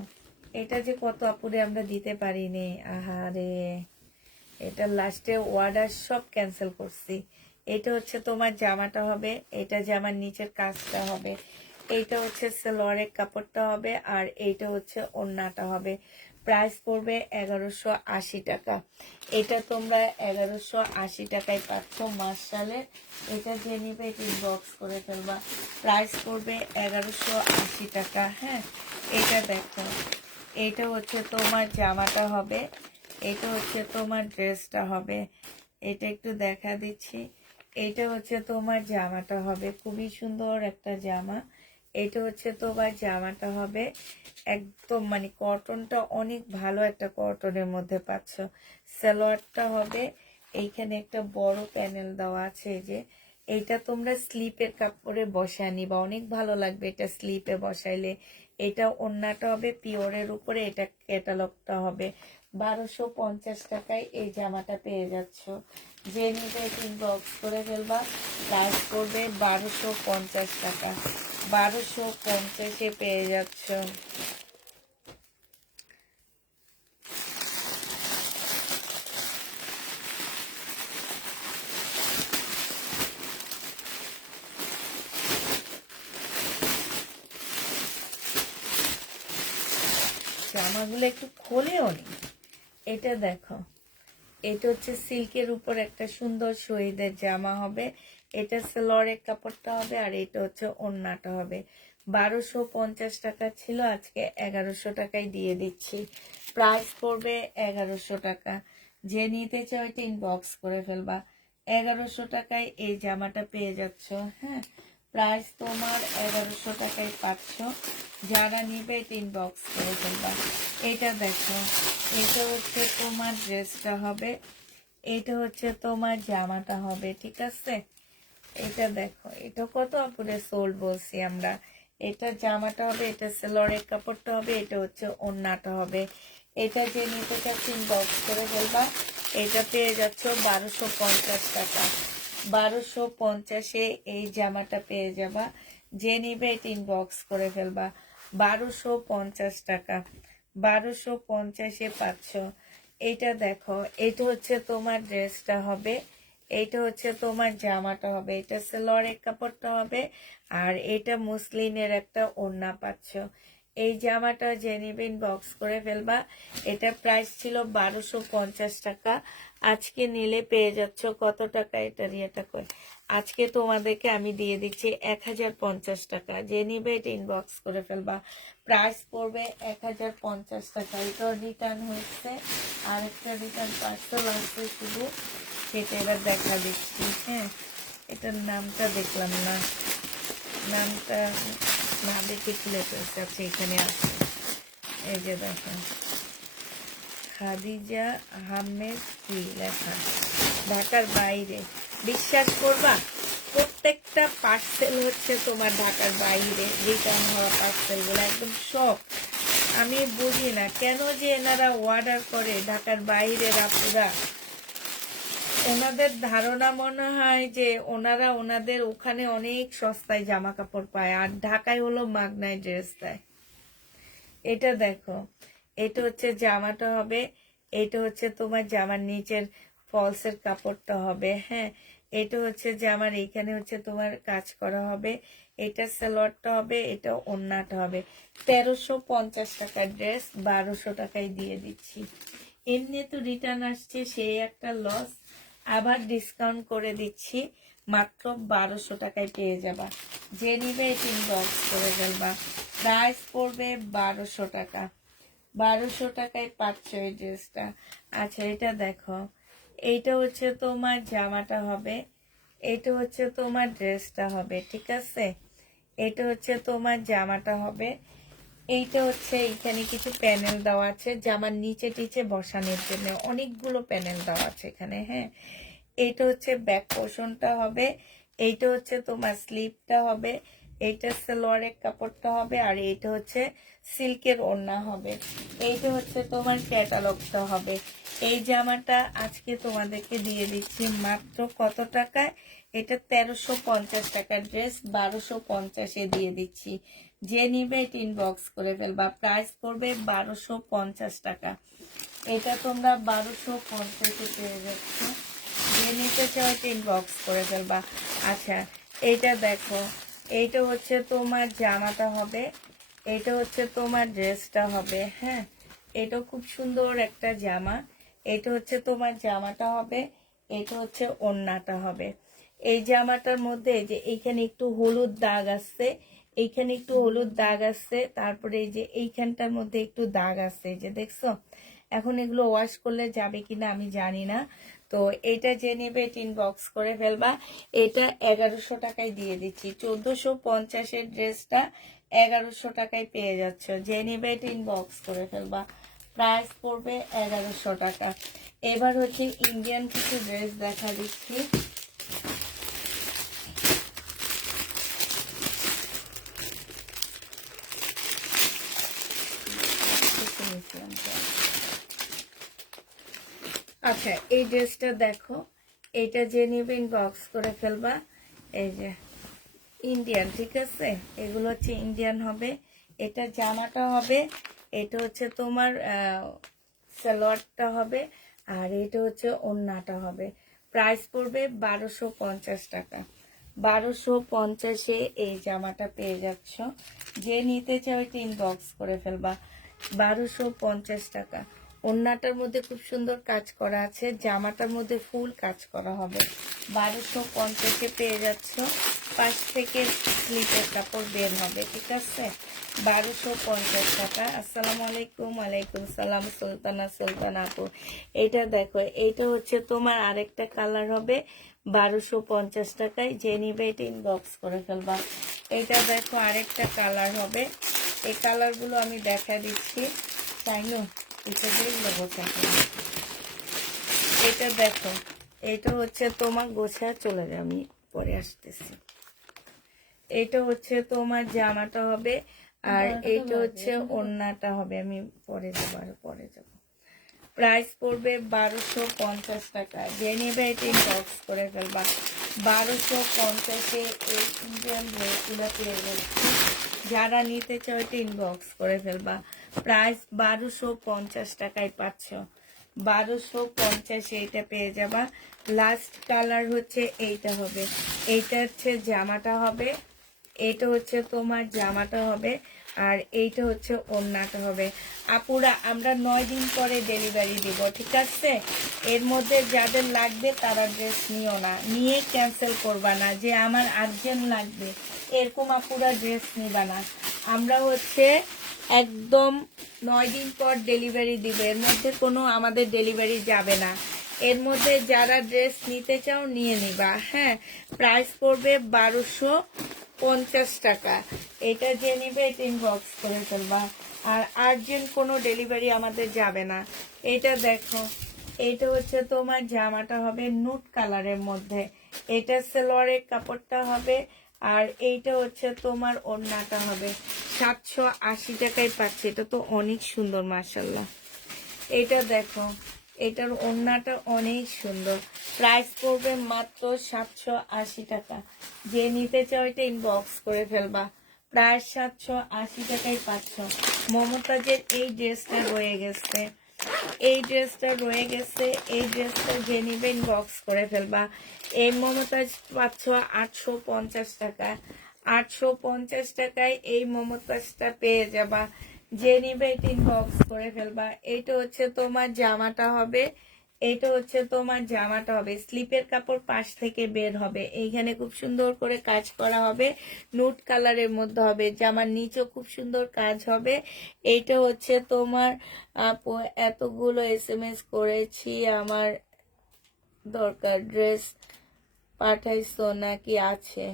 এটা যে কত আপুরে আমরা দিতে পারিনি, আহারে, এটা লাস্টে অর্ডার সব ক্যান্সেল করছি। এটা হচ্ছে তোমার জামাটা হবে, এটা জামার নিচের কাজটা হবে, এইটা হচ্ছে সালোয়ারের কাপড়টা হবে, আর এইটা হচ্ছে ওড়নাটা হবে। প্রাইস পড়বে 1180 টাকা। এটা তোমরা 1180 টাকায় পাচ্ছ মার্শালের। এটা যে নিবে এটা ইনবক্স করে ফেলবা। প্রাইস পড়বে 1180 টাকা। হ্যাঁ, এটা দেখো, এটা হচ্ছে তোমার জামাটা হবে, এটা হচ্ছে তোমার ড্রেসটা হবে। এটা একটু দেখা দিচ্ছি, এটা হচ্ছে তোমার জামাটা হবে, খুবই সুন্দর একটা জামা। এটা হচ্ছে তোমার জামাটা হবে, একদম মানে কটনটা অনেক ভালো একটা কটনের মধ্যে পাচ্ছ। সালোয়ারটা হবে, এইখানে একটা বড় প্যানেল দেওয়া আছে, এই যে এইটা তোমরা স্লিপের কাপড়ে বসায় নিবা, অনেক ভালো লাগবে এটা স্লিপে বসাইলে। এটা ওড়নাটা হবে পিওরের উপরে, এটা ক্যাটালগটা হবে। 1250 টাকায় এই জামাটা পেয়ে যাচ্ছ। যে নিবে ইনবক্স করে ফেলবা। প্রাইস করবে 1250 টাকা। 1250-এ পেয়ে যাচ্ছ। জামাগুলো একটু খোলেও নি। এটা দেখো, এটা হচ্ছে সিল্কের উপর একটা সুন্দর শহীদের জামা হবে। এটা সালোয়ারের কাপড়টা হবে, আর এটা হচ্ছে ওড়নাটা হবে। 1250 টাকা ছিল, আজকে 1100 টাকায় দিয়ে দিচ্ছি। প্রাইস পড়বে 1100 টাকা। যে নিতে চাও এটা ইনবক্স করে ফেলবা। 1100 টাকায় এই জামাটা পেয়ে যাচ্ছ। হ্যাঁ, প্রাইস তোমার 1100 টাকায় পাচ্ছ। যারা নিবে এটা ইনবক্স করে ফেলবা। এটা দেখো, এটা হচ্ছে তোমার ড্রেসটা হবে, এটা হচ্ছে তোমার জামাটা হবে, ঠিক আছে। এটা দেখো, এটা কত আপুরে সোল্ড বলছি আমরা। এটা জামাটা হবে, এটা সালোয়ারের কাপড়টা হবে, এটা হচ্ছে ওড়নাটা হবে। এটা যে নিতে চাচ্ছি ইনবক্স করে ফেলবা। এটা পেয়ে যাচ্ছ 1250 টাকা। 1250-এ এই জামাটা পেয়ে যাবা। যে নিবে এটা ইনবক্স করে ফেলবা। 1250 টাকা। 1250-এ পাচ্ছ। এইটা দেখো, এটা হচ্ছে তোমার ড্রেসটা হবে, এইটা হচ্ছে তোমার জামাটা হবে, এটা সালোয়ারের কাপড়টা হবে, আর এটা মুসলিনের একটা ওড়না পাচ্ছ। এই জামাটা যে নিবে ইনবক্স করে ফেলবা। এটা প্রাইস ছিল 1250 টাকা। আজকে নিলে পেয়ে যাচ্ছ কত টাকা, এটা ইয়েটা করে আজকে তোমাদেরকে আমি দিয়ে দিচ্ছি 1050 টাকা। যে নিবে এটা ইনবক্স করে ফেলবা। প্রাইস পড়বে 1050 টাকা। এটা রিটার্ন হচ্ছে, আর একটা রিটার্ন পার্সেল আসবে শুধু, সেটা এবার দেখা দিচ্ছি। হ্যাঁ, এটার নামটা দেখলাম না, নামটা না দেখে খুলে ফেলছে। আচ্ছা, এখানে আছে, এই যে দেখো, খাদিজা আহমেদ কি লেখা, ঢাকার বাইরে। বিশ্বাস করবা, প্রত্যেকটা পার্সেল হচ্ছে তোমার ঢাকার বাইরে, রিটার্ন হওয়া পার্সেলগুলো একদম সব। আমি বুঝি না কেন যে এনারা অর্ডার করে ঢাকার বাইরের আপুরা। ওনাদের ধারণা মনে হয় যে ওনারা ওনাদের ওখানে অনেক সস্তায় জামা কাপড় পায়, আর ঢাকায় হলো মাগনায় ড্রেস দেয়। এটা দেখো, এটা হচ্ছে জামাটা হবে, এটা হচ্ছে তোমার জামার নিচের ফলসের কাপড়টা হবে। হ্যাঁ, এটা হচ্ছে জামার এইখানে হচ্ছে তোমার কাজ করা হবে, এটা সালোয়ারটা হবে, এটা ওড়নাটা হবে। 1350 টাকার ড্রেস 1200 টাকায় দিয়ে দিচ্ছি। এমনি তো রিটার্ন আসছে, সেই একটা লস, আবার ডিসকাউন্ট করে দিচ্ছি, মাত্র 1200 টাকায় পেয়ে যাবা। যে নিবে এটা ইনবক্স করে ফেলবা। প্রাইস পড়বে 1200 টাকা। 1200 টাকায় পাচ্ছ এই ড্রেসটা। আচ্ছা এটা দেখো, এইটা হচ্ছে তোমার জামাটা হবে, এটা হচ্ছে তোমার ড্রেসটা হবে, ঠিক আছে? এটা হচ্ছে তোমার জামাটা হবে, এইটা হচ্ছে এখানে কিছু প্যানেল দেওয়া আছে জামার নিচে টিচে বসানোর জন্য, অনেকগুলো প্যানেল দেওয়া আছে এখানে। হ্যাঁ, এইটা হচ্ছে ব্যাক পোর্শনটা হবে, এইটা হচ্ছে তোমার স্লিভটা হবে, এইটা সালোয়ারের কাপড়টা হবে, আর এইটা হচ্ছে সিল্কের ওড়না হবে। এইটা হচ্ছে তোমার ক্যাটালগটা হবে। এই জামাটা আজকে তোমাদেরকে দিয়ে দিচ্ছি মাত্র কত টাকায়? এটা 1350 টাকার ড্রেস 1250-এ দিয়ে দিচ্ছি। যে নিবে এটা ইনবক্স করে ফেলবা। প্রাইস পড়বে 1250 টাকা। এটা তোমরা 1250-এ পেয়ে যাচ্ছ। যে নিতে চাও এটা ইনবক্স করে ফেলবা। আচ্ছা এইটা দেখো, এইটা হচ্ছে তোমার জামাটা হবে, এটা হচ্ছে তোমার ড্রেসটা হবে। হ্যাঁ, এটা খুব সুন্দর একটা জামা। এটা হচ্ছে তোমার জামাটা হবে, এটা হচ্ছে ওড়নাটা হবে। এই জামাটার মধ্যে এই যে এইখানে একটু হলুদ দাগ আছে, এইখানে একটু হলুদ দাগ আছে, তারপরে এই যে এইখানটার মধ্যে একটু দাগ আছে, এই যে দেখছো। এখন এগুলো ওয়াশ করলে যাবে কিনা আমি জানি না। তো এটা যে নেবে এটা ইনবক্স করে ফেলবা। এটা 1100 টাকায় দিয়ে দিচ্ছি। 1450-এর ড্রেসটা 1100 টাকায় পেয়ে যাচ্ছ। যে নেবে এটা ইনবক্স করে ফেলবা। প্রাইস পড়বে 1100 টাকা। এবার হচ্ছে ইন্ডিয়ান কিছু ড্রেস দেখা দিচ্ছি। আচ্ছা এই ড্রেসটা দেখো, এটা যে নিবে ইনবক্স করে ফেলবা। এই যে ইন্ডিয়ান, ঠিক আছে, এগুলো হচ্ছে ইন্ডিয়ান হবে। এটা জামাটা হবে, এটা হচ্ছে তোমার সালোয়ারটা হবে, আর এটা হচ্ছে ওড়নাটা হবে। প্রাইস পড়বে 1250 টাকা। 1250-এ এই জামাটা পেয়ে যাচ্ছ। যে নিতে চাও এটা ইনবক্স করে ফেলবা। 1250 টাকা। ওড়নাটার মধ্যে খুব সুন্দর কাজ করা আছে, জামাটার মধ্যে ফুল কাজ করা হবে। 1250-এ পেয়ে যাচ্ছ। পাশ থেকে স্লিপের কাপড় বের হবে, ঠিক আছে? 1250 টাকা। আসসালামু আলাইকুম। ওয়ালাইকুম সালাম সুলতানা, সুলতানা আপু। এটা দেখো, এইটা হচ্ছে তোমার আরেকটা কালার হবে 1250 টাকায়। যে নিবে এটা ইনবক্স করে ফেলবা। এটা দেখো আরেকটা কালার হবে, এই কালারগুলো আমি দেখা দিচ্ছি। চাইনো এটা দিয়ে লোগো থাকে। এটা দেখো, এটা হচ্ছে তোমার গোছা চলে যাবে, আমি পরে আসতেছি। এটা হচ্ছে তোমার জামাটা হবে, আর এইটা হচ্ছে ওড়নাটা হবে। আমি পরে যাবো, আর পরে যাব। প্রাইস পড়বে 1250 টাকা। যে নেবে এটা ইনবক্স করে ফেলবা। 1250-এ এই ইন্ডিয়ান ড্রেসগুলো পেয়ে যাচ্ছি। যারা নিতে চাও এটা ইনবক্স করে ফেলবা। প্রাইস 1250 টাকায় পাচ্ছ। 1250-এ এটা পেয়ে যাবা। লাস্ট কালার হচ্ছে এইটা হবে, এইটা হচ্ছে জামাটা হবে, এটা হচ্ছে তোমার জামাটা হবে, আর এইটা হচ্ছে ওড়নাটা হবে। আপুরা আমরা 9 দিন পরে ডেলিভারি দিব, ঠিক আছে? এর মধ্যে যাদের লাগবে তারা ড্রেস নিও না, নিয়ে ক্যান্সেল করবা না যে আমার আর্জেন্ট লাগবে, এরকম আপুরা ড্রেস নিবা না। আমরা হচ্ছে একদম 9 দিন পর ডেলিভারি দিব, এর মধ্যে কোনো আমাদের ডেলিভারি যাবে না। এর মধ্যে যারা ড্রেস নিতে চাও নিয়ে নিবা। হ্যাঁ, প্রাইস পড়বে 1250 টাকা। এটা যে নিবে এটা ইনবক্স করে ফেলবা। আর আর্জেন্ট কোনো ডেলিভারি আমাদের যাবে না। এটা দেখো, এইটা হচ্ছে তোমার জামাটা হবে নুট কালারের মধ্যে, এটা সালোয়ারের কাপড়টা হবে, আর এইটা হচ্ছে তোমার ওড়নাটা হবে। 780 টাকায় পাচ্ছে। এটা তো অনেক সুন্দর, মাশাআল্লাহ। এটা দেখো, এটার ওড়নাটা অনেক সুন্দর। প্রাইস পড়বে মাত্র 780 টাকা। যে নিতে চাও এটা ইনবক্স করে ফেলবা। প্রায় 780 টাকায় পাচ্ছ। মমতাজের এই ড্রেসটা রয়ে গেছে, এই ড্রেসটা রয়ে গেছে, এই ড্রেসটা যে নিবে ইনবক্স করে ফেলবা। এই মমতাজ পাচ্ছ 850 টাকা। 850 টাকায় এই মমতাজটা পেয়ে যাবা। যে নিবে এটা ইনবক্স করে ফেলবা। এইটা হচ্ছে তোমার জামাটা হবে, এইটা হচ্ছে তোমার জামাটা হবে। স্লিপের কাপড় পাশ থেকে বের হবে, এইখানে খুব সুন্দর করে কাজ করা হবে, নুট কালারের মধ্যে হবে। জামার নিচেও খুব সুন্দর কাজ হবে। এইটা হচ্ছে তোমার আপু এতগুলো এসএমএস করেছি, আমার দরকার ড্রেস পাঠাইছো নাকি আছে?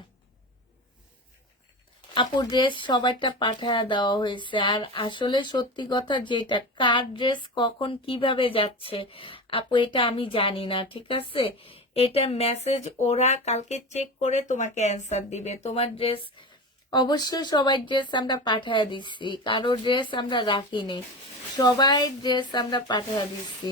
আপু ড্রেস সবাইটা পাঠায় দেওয়া হয়েছে। আর আসলে সত্যি কথা যেটা, কার ড্রেস কখন কিভাবে যাচ্ছে আপু এটা আমি জানি না, ঠিক আছে? এটা মেসেজ ওরা কালকে চেক করে তোমাকে অ্যান্সার দিবে। তোমার ড্রেস অবশ্যই সবাই ড্রেস আমরা পাঠায় দিচ্ছি, কারো ড্রেস আমরা রাখিনি, সবাই ড্রেস আমরা পাঠায় দিচ্ছি।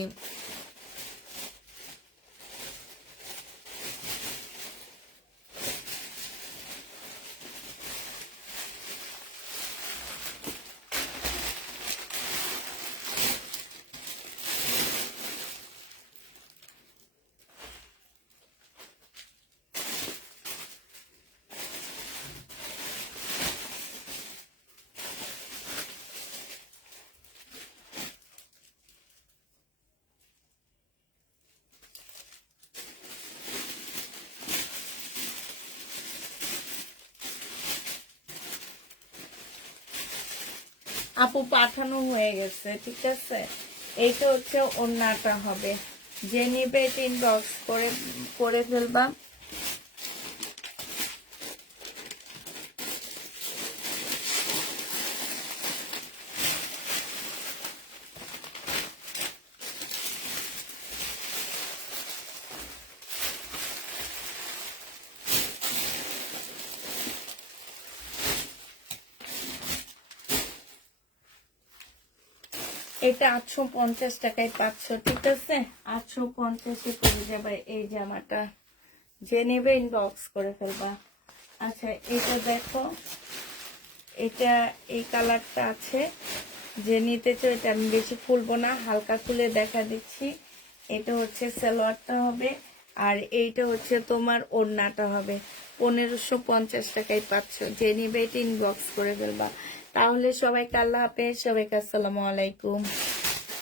আপু পাঠানো হয়ে গেছে, ঠিক আছে? এইটা হচ্ছে ওড়নাটা হবে। যে নিবে এটা ইনবক্স করে করে ফেলবা। এটা 850 টাকায় পাচ্ছ, ঠিক আছে? 850-এ পড়ে যাবে এই জামাটা। যে নেবে ইনবক্স করে ফেলবা। আচ্ছা এটা দেখো, এটা এই কালারটা আছে, যে নিতে চাও এটা আমি বেশি খুলবো না, হালকা খুলে দেখা দিচ্ছি। এটা হচ্ছে সালোয়ারটা হবে, আর এইটা হচ্ছে তোমার ওড়নাটা হবে। 1550 টাকায় পাচ্ছ। যে নিবে এটা ইনবক্স করে ফেলবা। তাহলে সবাইকে আল্লাহ হাফেজ, সবাইকে আসসালামু আলাইকুম।